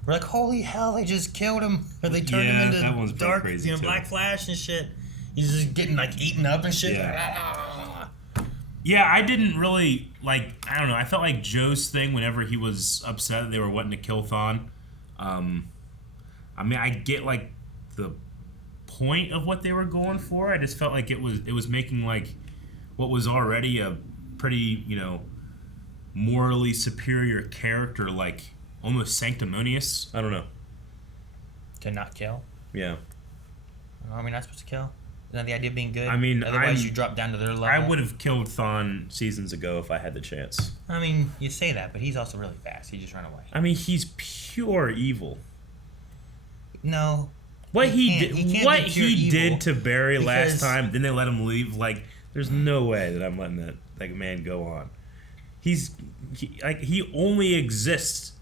We're like, holy hell, they just killed him. Or they turned him into that one's dark, crazy you know, too. Black Flash and shit. He's just getting like eaten up and shit. Yeah, I didn't really like. I don't know. I felt like Joe's thing whenever he was upset that they were wanting to kill Thawne. I mean, I get like the point of what they were going for. I just felt like it was making like what was already a pretty, you know, morally superior character like almost sanctimonious. I don't know. To not kill? Yeah. Are we not supposed to kill? Is that the idea of being good? I mean, otherwise you drop down to their level. I would have killed Thawne seasons ago if I had the chance. I mean, you say that, but he's also really fast. He just ran away. I mean, he's pure evil. No. What he did to Barry last because- time, then they let him leave. Like, there's no way that I'm letting that man go on. He only exists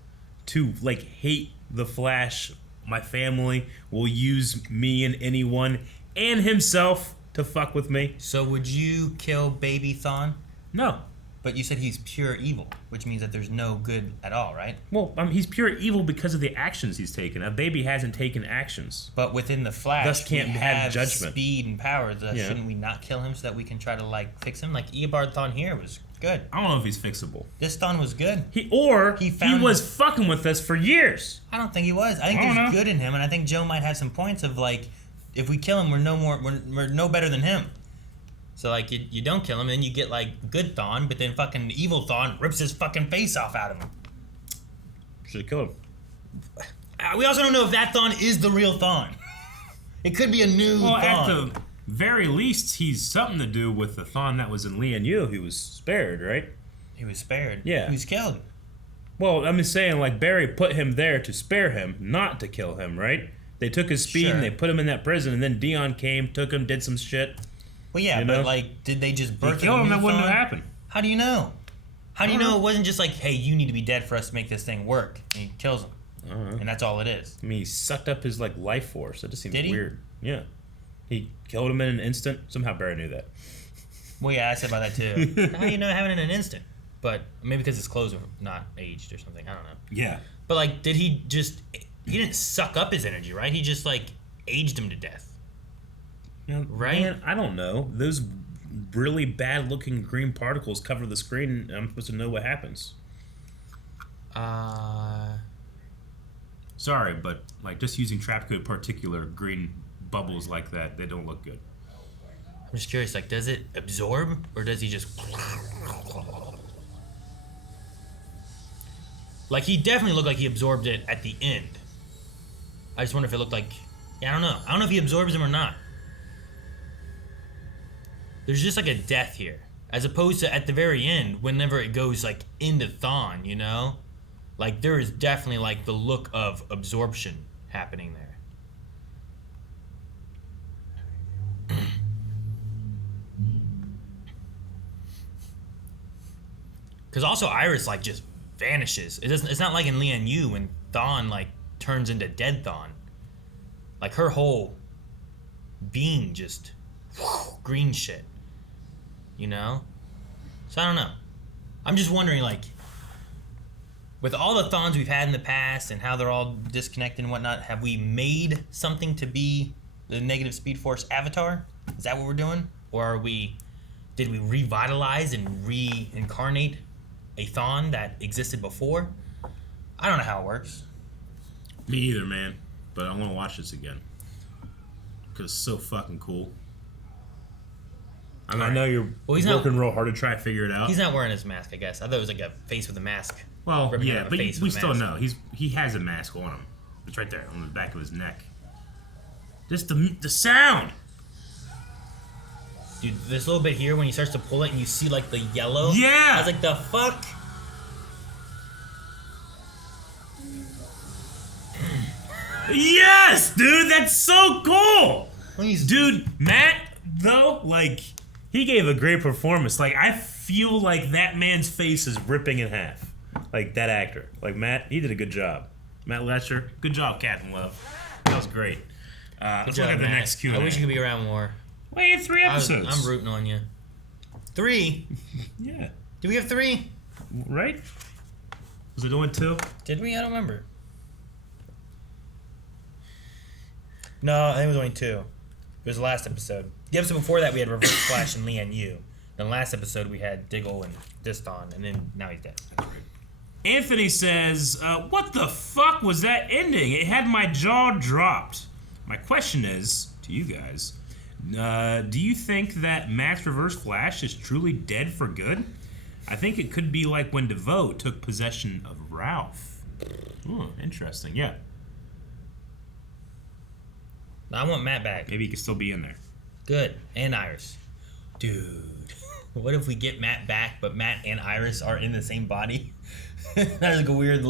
to like hate the Flash. My family will use me and anyone and himself to fuck with me. So would you kill baby Thawne? No. But you said he's pure evil, which means that there's no good at all, right? Well, he's pure evil because of the actions he's taken. A baby hasn't taken actions. But within the Flash, thus can't we have judgment. Speed and power. Thus, Yeah. shouldn't we not kill him so that we can try to like fix him? Like Eobard Thawne here was good. I don't know if he's fixable. This Thawne was good. He was fucking with us for years. I don't think he was. I think there's good in him, and I think Joe might have some points of like, if we kill him, we're no better than him. So like you don't kill him, and then you get like good Thawne, but then fucking evil Thawne rips his fucking face off out of him. Should have killed him. We also don't know if that Thawne is the real Thawne. It could be a new Well, Thawne. at the very least, he's something to do with the Thawne that was in Lian Yu. He was spared, right? He was spared. Yeah. He was killed. Well, I'm just saying, like, Barry put him there to spare him, not to kill him, right? They took his speed and they put him in that prison, and then Dion came, took him, did some shit. Well, yeah, You but know? like, did they just birth They killed him, a new that wouldn't have Thawne? happened. How do you know? How do you I don't know know. it wasn't just like, hey, you need to be dead for us to make this thing work? And he kills him. And that's all it is. I mean, he sucked up his, like, life force. That just seems Did he? weird. Yeah. He killed him in an instant. Somehow Barry knew that. Well, yeah, I said about that too. How do you know it happened in an instant? But maybe because his clothes are not aged or something. I don't know. Yeah. But like, did he just? He didn't suck up his energy, right? He just like aged him to death. Yeah, Right? Man, I don't know. Those really bad-looking green particles cover the screen, and I'm supposed to know what happens. Sorry, but like just using Trapcode particular green bubbles like that, they don't look good. I'm just curious. Like, does it absorb or does he just? Like, he definitely looked like he absorbed it at the end. I just wonder if it looked like... Yeah, I don't know. I don't know if he absorbs him or not. There's just like a death here. As opposed to at the very end, whenever it goes like into Thawne, you know? Like, there is definitely like the look of absorption happening there. Because also Iris like just vanishes. It's not like in Lian Yu when Thawne like turns into dead Thawne. Like her whole being just green shit. You know? So I don't know. I'm just wondering like with all the Thawnes we've had in the past and how they're all disconnected and whatnot, have we made something to be the negative Speed Force avatar? Is that what we're doing? Or did we revitalize and reincarnate a Thawne that existed before? I don't know how it works. Me either, man. But I want to watch this again. Because it's so fucking cool. I mean, I know you're working real hard to try to figure it out. He's not wearing his mask, I guess. I thought it was like a face with a mask. Well, Ripping yeah, out a but face we with a still mask. know. He has a mask on him. It's right there on the back of his neck. Just the sound. Dude, this little bit here when he starts to pull it and you see like the yellow. Yeah. I was like, the fuck? Yes, dude, that's so cool. Dude, Matt, though, like, he gave a great performance. Like, I feel like that man's face is ripping in half. Like, that actor. Like, Matt, he did a good job. Matt Letcher, good job, Captain Love. That was great. Let's look at the Matt. next Q&A. I wish you could be around more. Wait, 3 episodes. I'm rooting on you. 3? Yeah. Do we have 3? Right? Was it only 2? Did we? I don't remember. No, I think it was only 2. It was the last episode. The episode before that, we had Reverse Flash and Lian Yu. Then last episode, we had Diggle and Diston, and then now he's dead. Anthony says, what the fuck was that ending? It had my jaw dropped. My question is, to you guys, do you think that Matt's Reverse Flash is truly dead for good? I think it could be like when DeVoe took possession of Ralph. Ooh, interesting, yeah. I want Matt back. Maybe he could still be in there. Good. And Iris. Dude. What if we get Matt back, but Matt and Iris are in the same body? That's like a weird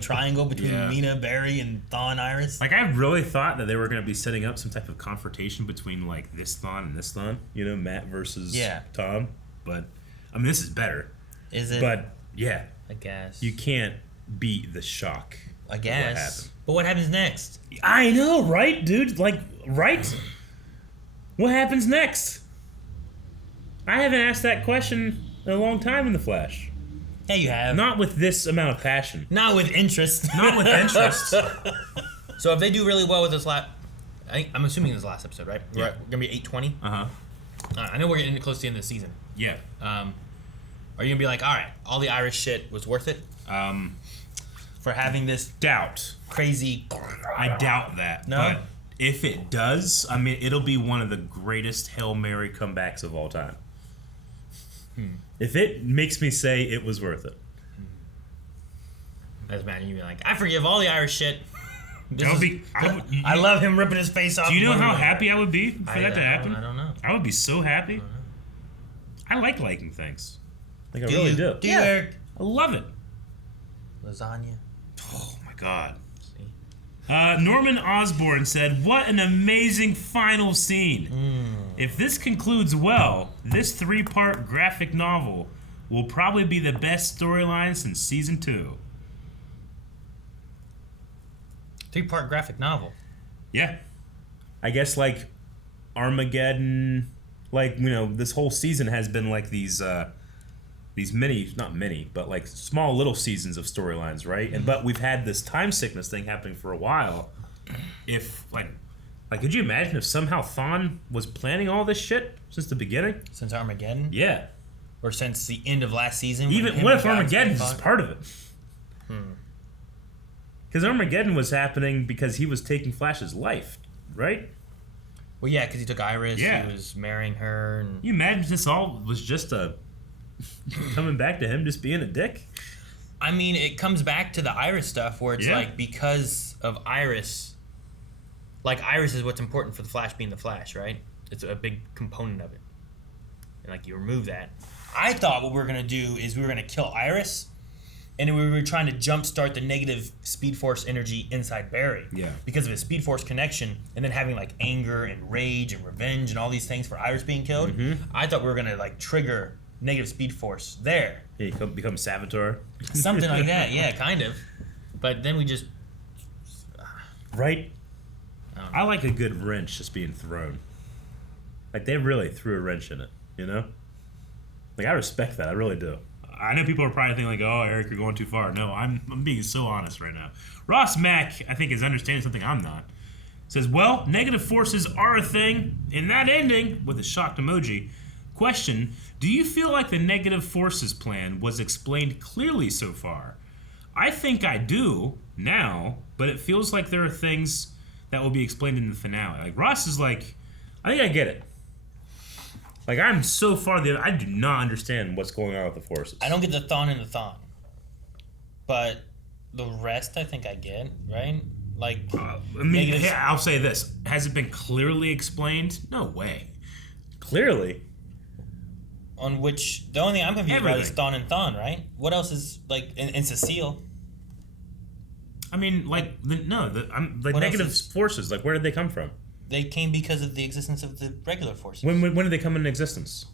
triangle between Mina, Barry, and Thawne Iris. Like, I really thought that they were going to be setting up some type of confrontation between, like, this Thawne and this Thawne. You know, Matt versus Tom. But, I mean, this is better. Is it? But, yeah. I guess. You can't beat the shock. I guess. But what happens next? I know, right, dude? Like, right? What happens next? I haven't asked that question in a long time in The Flash. Yeah, you have. Not with this amount of passion. Not with interest. Not with interest. So if they do really well with this I'm assuming this is the last episode, right? Yeah. We're going to be 820? Uh-huh. I know we're getting close to the end of the season. Yeah. Are you going to be like, all right, all the Irish shit was worth it? For having this crazy... I doubt that. No? But if it does, I mean, it'll be one of the greatest Hail Mary comebacks of all time. If it makes me say it was worth it. As man, you'd be like, I forgive all the Irish shit. I love him ripping his face off. Do you know how happy I would be for that to happen? I don't know. I would be so happy. I like liking things. Like, I Do really you? do. Do you, Eric? I love it. Lasagna. Oh, my God. Norman Osborn said, what an amazing final scene. If this concludes well, this 3-part graphic novel will probably be the best storyline since season 2. 3-part graphic novel. Yeah. I guess, like, Armageddon, like, you know, this whole season has been like these mini, not mini, but like small little seasons of storylines, right? And but we've had this time sickness thing happening for a while. If like could you imagine if somehow Thawne was planning all this shit since the beginning? Since Armageddon? Yeah. Or since the end of last season? Even what if Armageddon is part of it? Because Armageddon was happening because he was taking Flash's life, right? Well, yeah, because he took Iris. Yeah. He was marrying her. And... You imagine this all was just coming back to him just being a dick? I mean, it comes back to the Iris stuff where it's Yeah. like because of Iris, like Iris is what's important for the Flash being the Flash, right? It's a big component of it. And like you remove that. I thought what we were going to do is we were going to kill Iris and then we were trying to jumpstart the negative Speed Force energy inside Barry. Yeah. Because of his Speed Force connection and then having like anger and rage and revenge and all these things for Iris being killed. I thought we were going to like trigger negative Speed Force there. Yeah, you become Savitar. Something like that, yeah, kind of. But then we just... Right? I like a good wrench just being thrown. Like, they really threw a wrench in it, you know? Like, I respect that. I really do. I know people are probably thinking, like, oh, Eric, you're going too far. No, I'm being so honest right now. Ross Mack, I think, is understanding something I'm not. Says, well, negative forces are a thing. In that ending, with a shocked emoji, question, do you feel like the negative forces plan was explained clearly so far? I think I do now, but it feels like there are things that will be explained in the finale. Like, Ross is like, I think I get it. Like, I'm so far I do not understand what's going on with the forces. I don't get the Thawne and the Thawne. But the rest I think I get, right? Like, I mean, yeah, I'll say this. Has it been clearly explained? No way. Clearly. On which, the only thing I'm confused about is Thawne and Thawne, right? What else is, like, and Cecile? I mean, like, negative forces, like, where did they come from? They came because of the existence of the regular forces. When did they come into existence?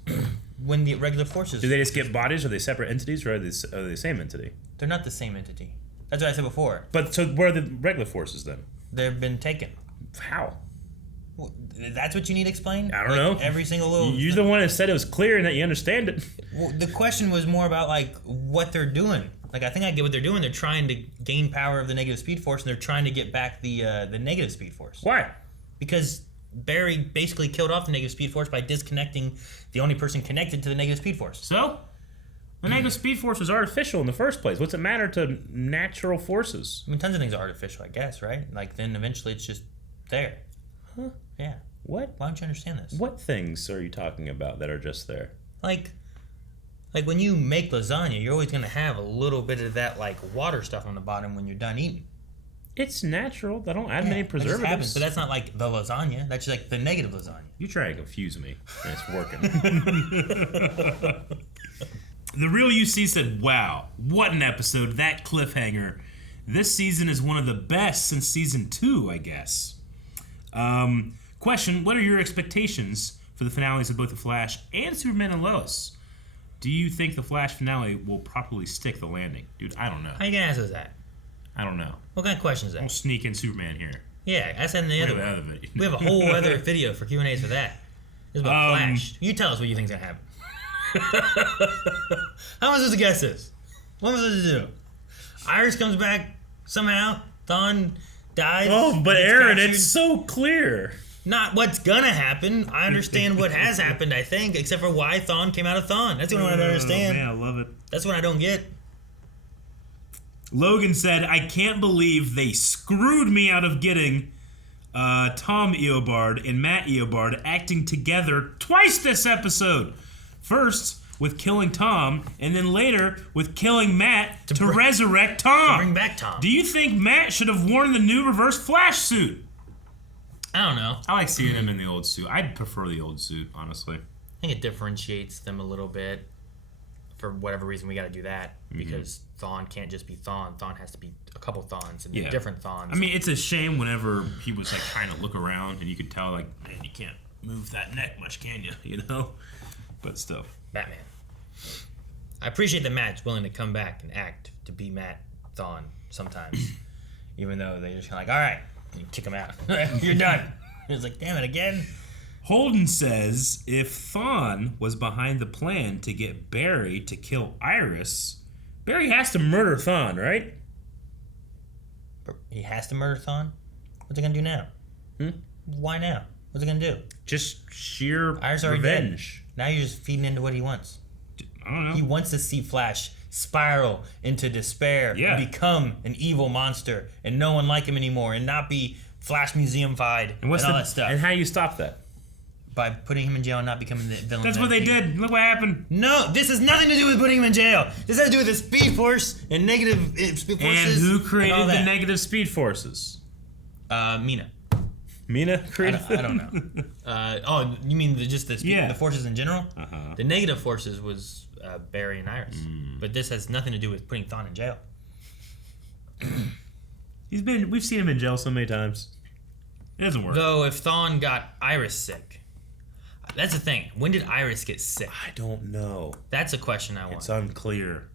When the regular forces... Do they just get bodies? Are they separate entities, or are they the same entity? They're not the same entity. That's what I said before. But, so, where are the regular forces, then? They've been taken. How? Well, that's what you need explained? I don't know. Every single little... You're the one that said it was clear and that you understand it. Well, the question was more about, like, what they're doing. Like, I think I get what they're doing. They're trying to gain power of the negative Speed Force, and they're trying to get back the negative Speed Force. Why? Because Barry basically killed off the negative Speed Force by disconnecting the only person connected to the negative Speed Force. So? The negative Speed Force was artificial in the first place. What's it matter to natural forces? I mean, tons of things are artificial, I guess, right? Like, then eventually it's just there. Huh? Yeah. What? Why don't you understand this? What things are you talking about that are just there? Like when you make lasagna, you're always going to have a little bit of that, like, water stuff on the bottom when you're done eating. It's natural. They don't add many preservatives. That just happens, but that's not like the lasagna. That's just like the negative lasagna. You try to confuse me, and it's working. The Real UC said, wow, what an episode. That cliffhanger. This season is one of the best since season 2, I guess. Question, what are your expectations for the finales of both The Flash and Superman and Lois? Do you think the Flash finale will properly stick the landing? Dude, I don't know. How you going to ask us that? I don't know. What kind of question is that? I'll sneak in Superman here. Yeah, ask that in the other one. We have a whole other video for Q&As for that. It's about Flash. You tell us what you think's going to happen. How am I supposed to guess this? What am I supposed to do? Iris comes back somehow. Thawne dies. Oh, but Aaron, it's so clear. Not what's gonna happen. I understand what has happened, I think, except for why Thawne came out of Thawne. That's the only one I don't understand. Man, I love it. That's what I don't get. Logan said, I can't believe they screwed me out of getting Tom Eobard and Matt Eobard acting together twice this episode. First with killing Tom, and then later with killing Matt to resurrect Tom. To bring back Tom. Do you think Matt should have worn the new Reverse Flash suit? I don't know. I like seeing him in the old suit. I'd prefer the old suit, honestly. I think it differentiates them a little bit. For whatever reason, we got to do that because Thawne can't just be Thawne. Thawne has to be a couple Thawnes and different Thawnes. I mean, it's a shame whenever he was like trying to look around and you could tell, like, man, you can't move that neck much, can you? You know? But still. Batman. I appreciate that Matt's willing to come back and act to be Matt Thawne sometimes. Even though they're just kind of like, all right, and you kick him out. You're done. It's like, damn it, again? Holden says if Thawne was behind the plan to get Barry to kill Iris, Barry has to murder Thawne, right? He has to murder Thawne? What's he going to do now? Why now? What's he going to do? Just sheer Iris already revenge. Dead. Now you're just feeding into what he wants. I don't know. He wants to see Flash spiral into despair and become an evil monster and no one like him anymore and not be Flash Museum-fied and all that stuff. And how do you stop that? By putting him in jail and not becoming the villain. That's what they did. Look what happened. No, this has nothing to do with putting him in jail. This has to do with the Speed Force and negative Speed Forces. And who created the negative Speed Forces? Mina. Mina created I don't know. You mean the forces in general? Uh-huh. The negative forces was Barry and Iris. But this has nothing to do with putting Thawne in jail. We've seen him in jail so many times. It doesn't work. Though if Thawne got Iris sick, that's the thing. When did Iris get sick? I don't know. That's a question I want. It's unclear.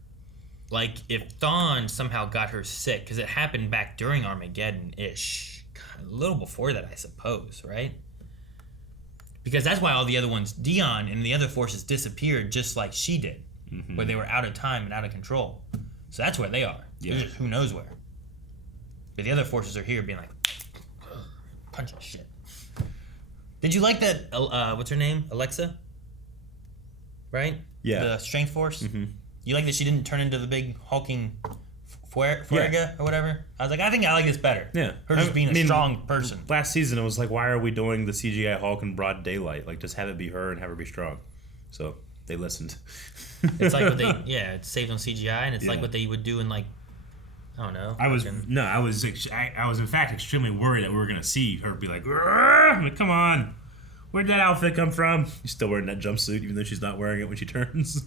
Like, if Thawne somehow got her sick, because it happened back during Armageddon-ish. A little before that, I suppose, right? Because that's why all the other ones, Dion and the other forces disappeared just like she did. Where they were out of time and out of control. So that's where they are. Yeah. Just who knows where. But the other forces are here being like, punching shit. Did you like that, what's her name? Alexa? Right? Yeah. The strength force? You like that she didn't turn into the big hulking Fuerga or whatever? I was like, I think I like this better. Yeah. Her just being a strong person. Last season, it was like, why are we doing the CGI Hulk in broad daylight? Like, just have it be her and have her be strong. So, they listened. It's like what it's saved on CGI, and it's like what they would do in, like, I don't know. I was in fact extremely worried that we were gonna see her be like, I'm like, come on, where'd that outfit come from? She's still wearing that jumpsuit, even though she's not wearing it when she turns.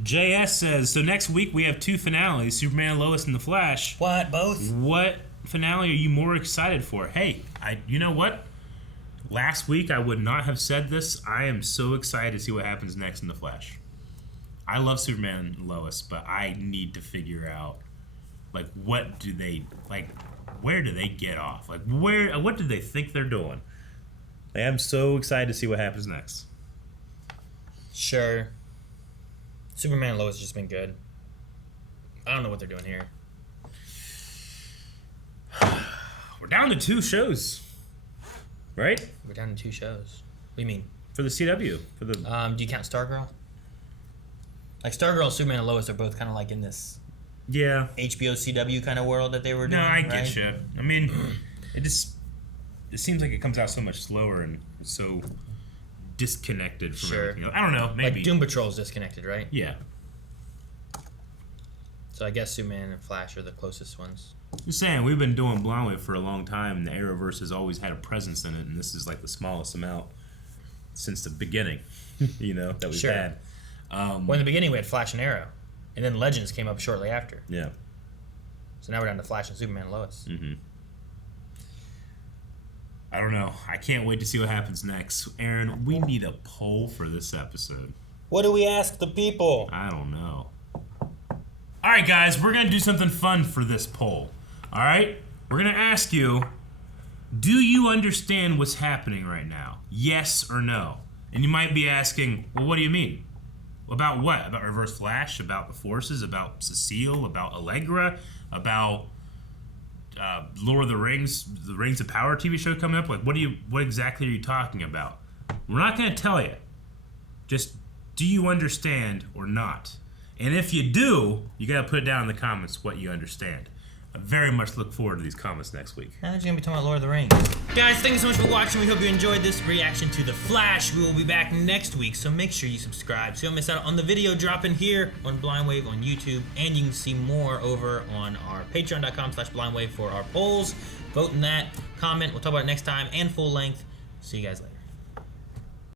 JS says, so next week we have 2 finales, Superman, Lois, and The Flash. What, both? What finale are you more excited for? Hey, you know what? Last week I would not have said this. I am so excited to see what happens next in The Flash. I love Superman and Lois, but I need to figure out, like, what do they, like, where do they get off? Like, what do they think they're doing? I am so excited to see what happens next. Sure. Superman and Lois has just been good. I don't know what they're doing here. We're down to 2 shows. Right? We're down to 2 shows. What do you mean? For the CW. For the. Do you count Stargirl? Like Stargirl, Superman, and Lois are both kind of like in this. Yeah. HBO CW kind of world that they were doing. No, I right? get you. I mean, it seems like it comes out so much slower and it's so disconnected from everything else. I don't know. Maybe Like Doom Patrol's disconnected, right? Yeah. So I guess Superman and Flash are the closest ones. Just saying, we've been doing Blindwave for a long time, and the Arrowverse has always had a presence in it, and this is like the smallest amount since the beginning, that we've had. Well, in the beginning we had Flash and Arrow, and then Legends came up shortly after. Yeah. So now we're down to Flash and Superman and Lois. Mm-hmm. I don't know. I can't wait to see what happens next. Aaron, we need a poll for this episode. What do we ask the people? I don't know. All right, guys, we're going to do something fun for this poll. All right? We're going to ask you, do you understand what's happening right now? Yes or no? And you might be asking, well, what do you mean? About what? About Reverse Flash? About the Forces? About Cecile? About Allegra? About Lord of the Rings of Power TV show coming up? Like, what exactly are you talking about? We're not going to tell you. Just, do you understand or not? And if you do, you got to put it down in the comments what you understand. I very much look forward to these comments next week. Now there's going to be talking about Lord of the Rings. Guys, thank you so much for watching. We hope you enjoyed this reaction to The Flash. We will be back next week, so make sure you subscribe so you don't miss out on the video dropping here on Blindwave on YouTube. And you can see more over on our patreon.com/blindwave for our polls. Vote in that, comment. We'll talk about it next time and full length. See you guys later.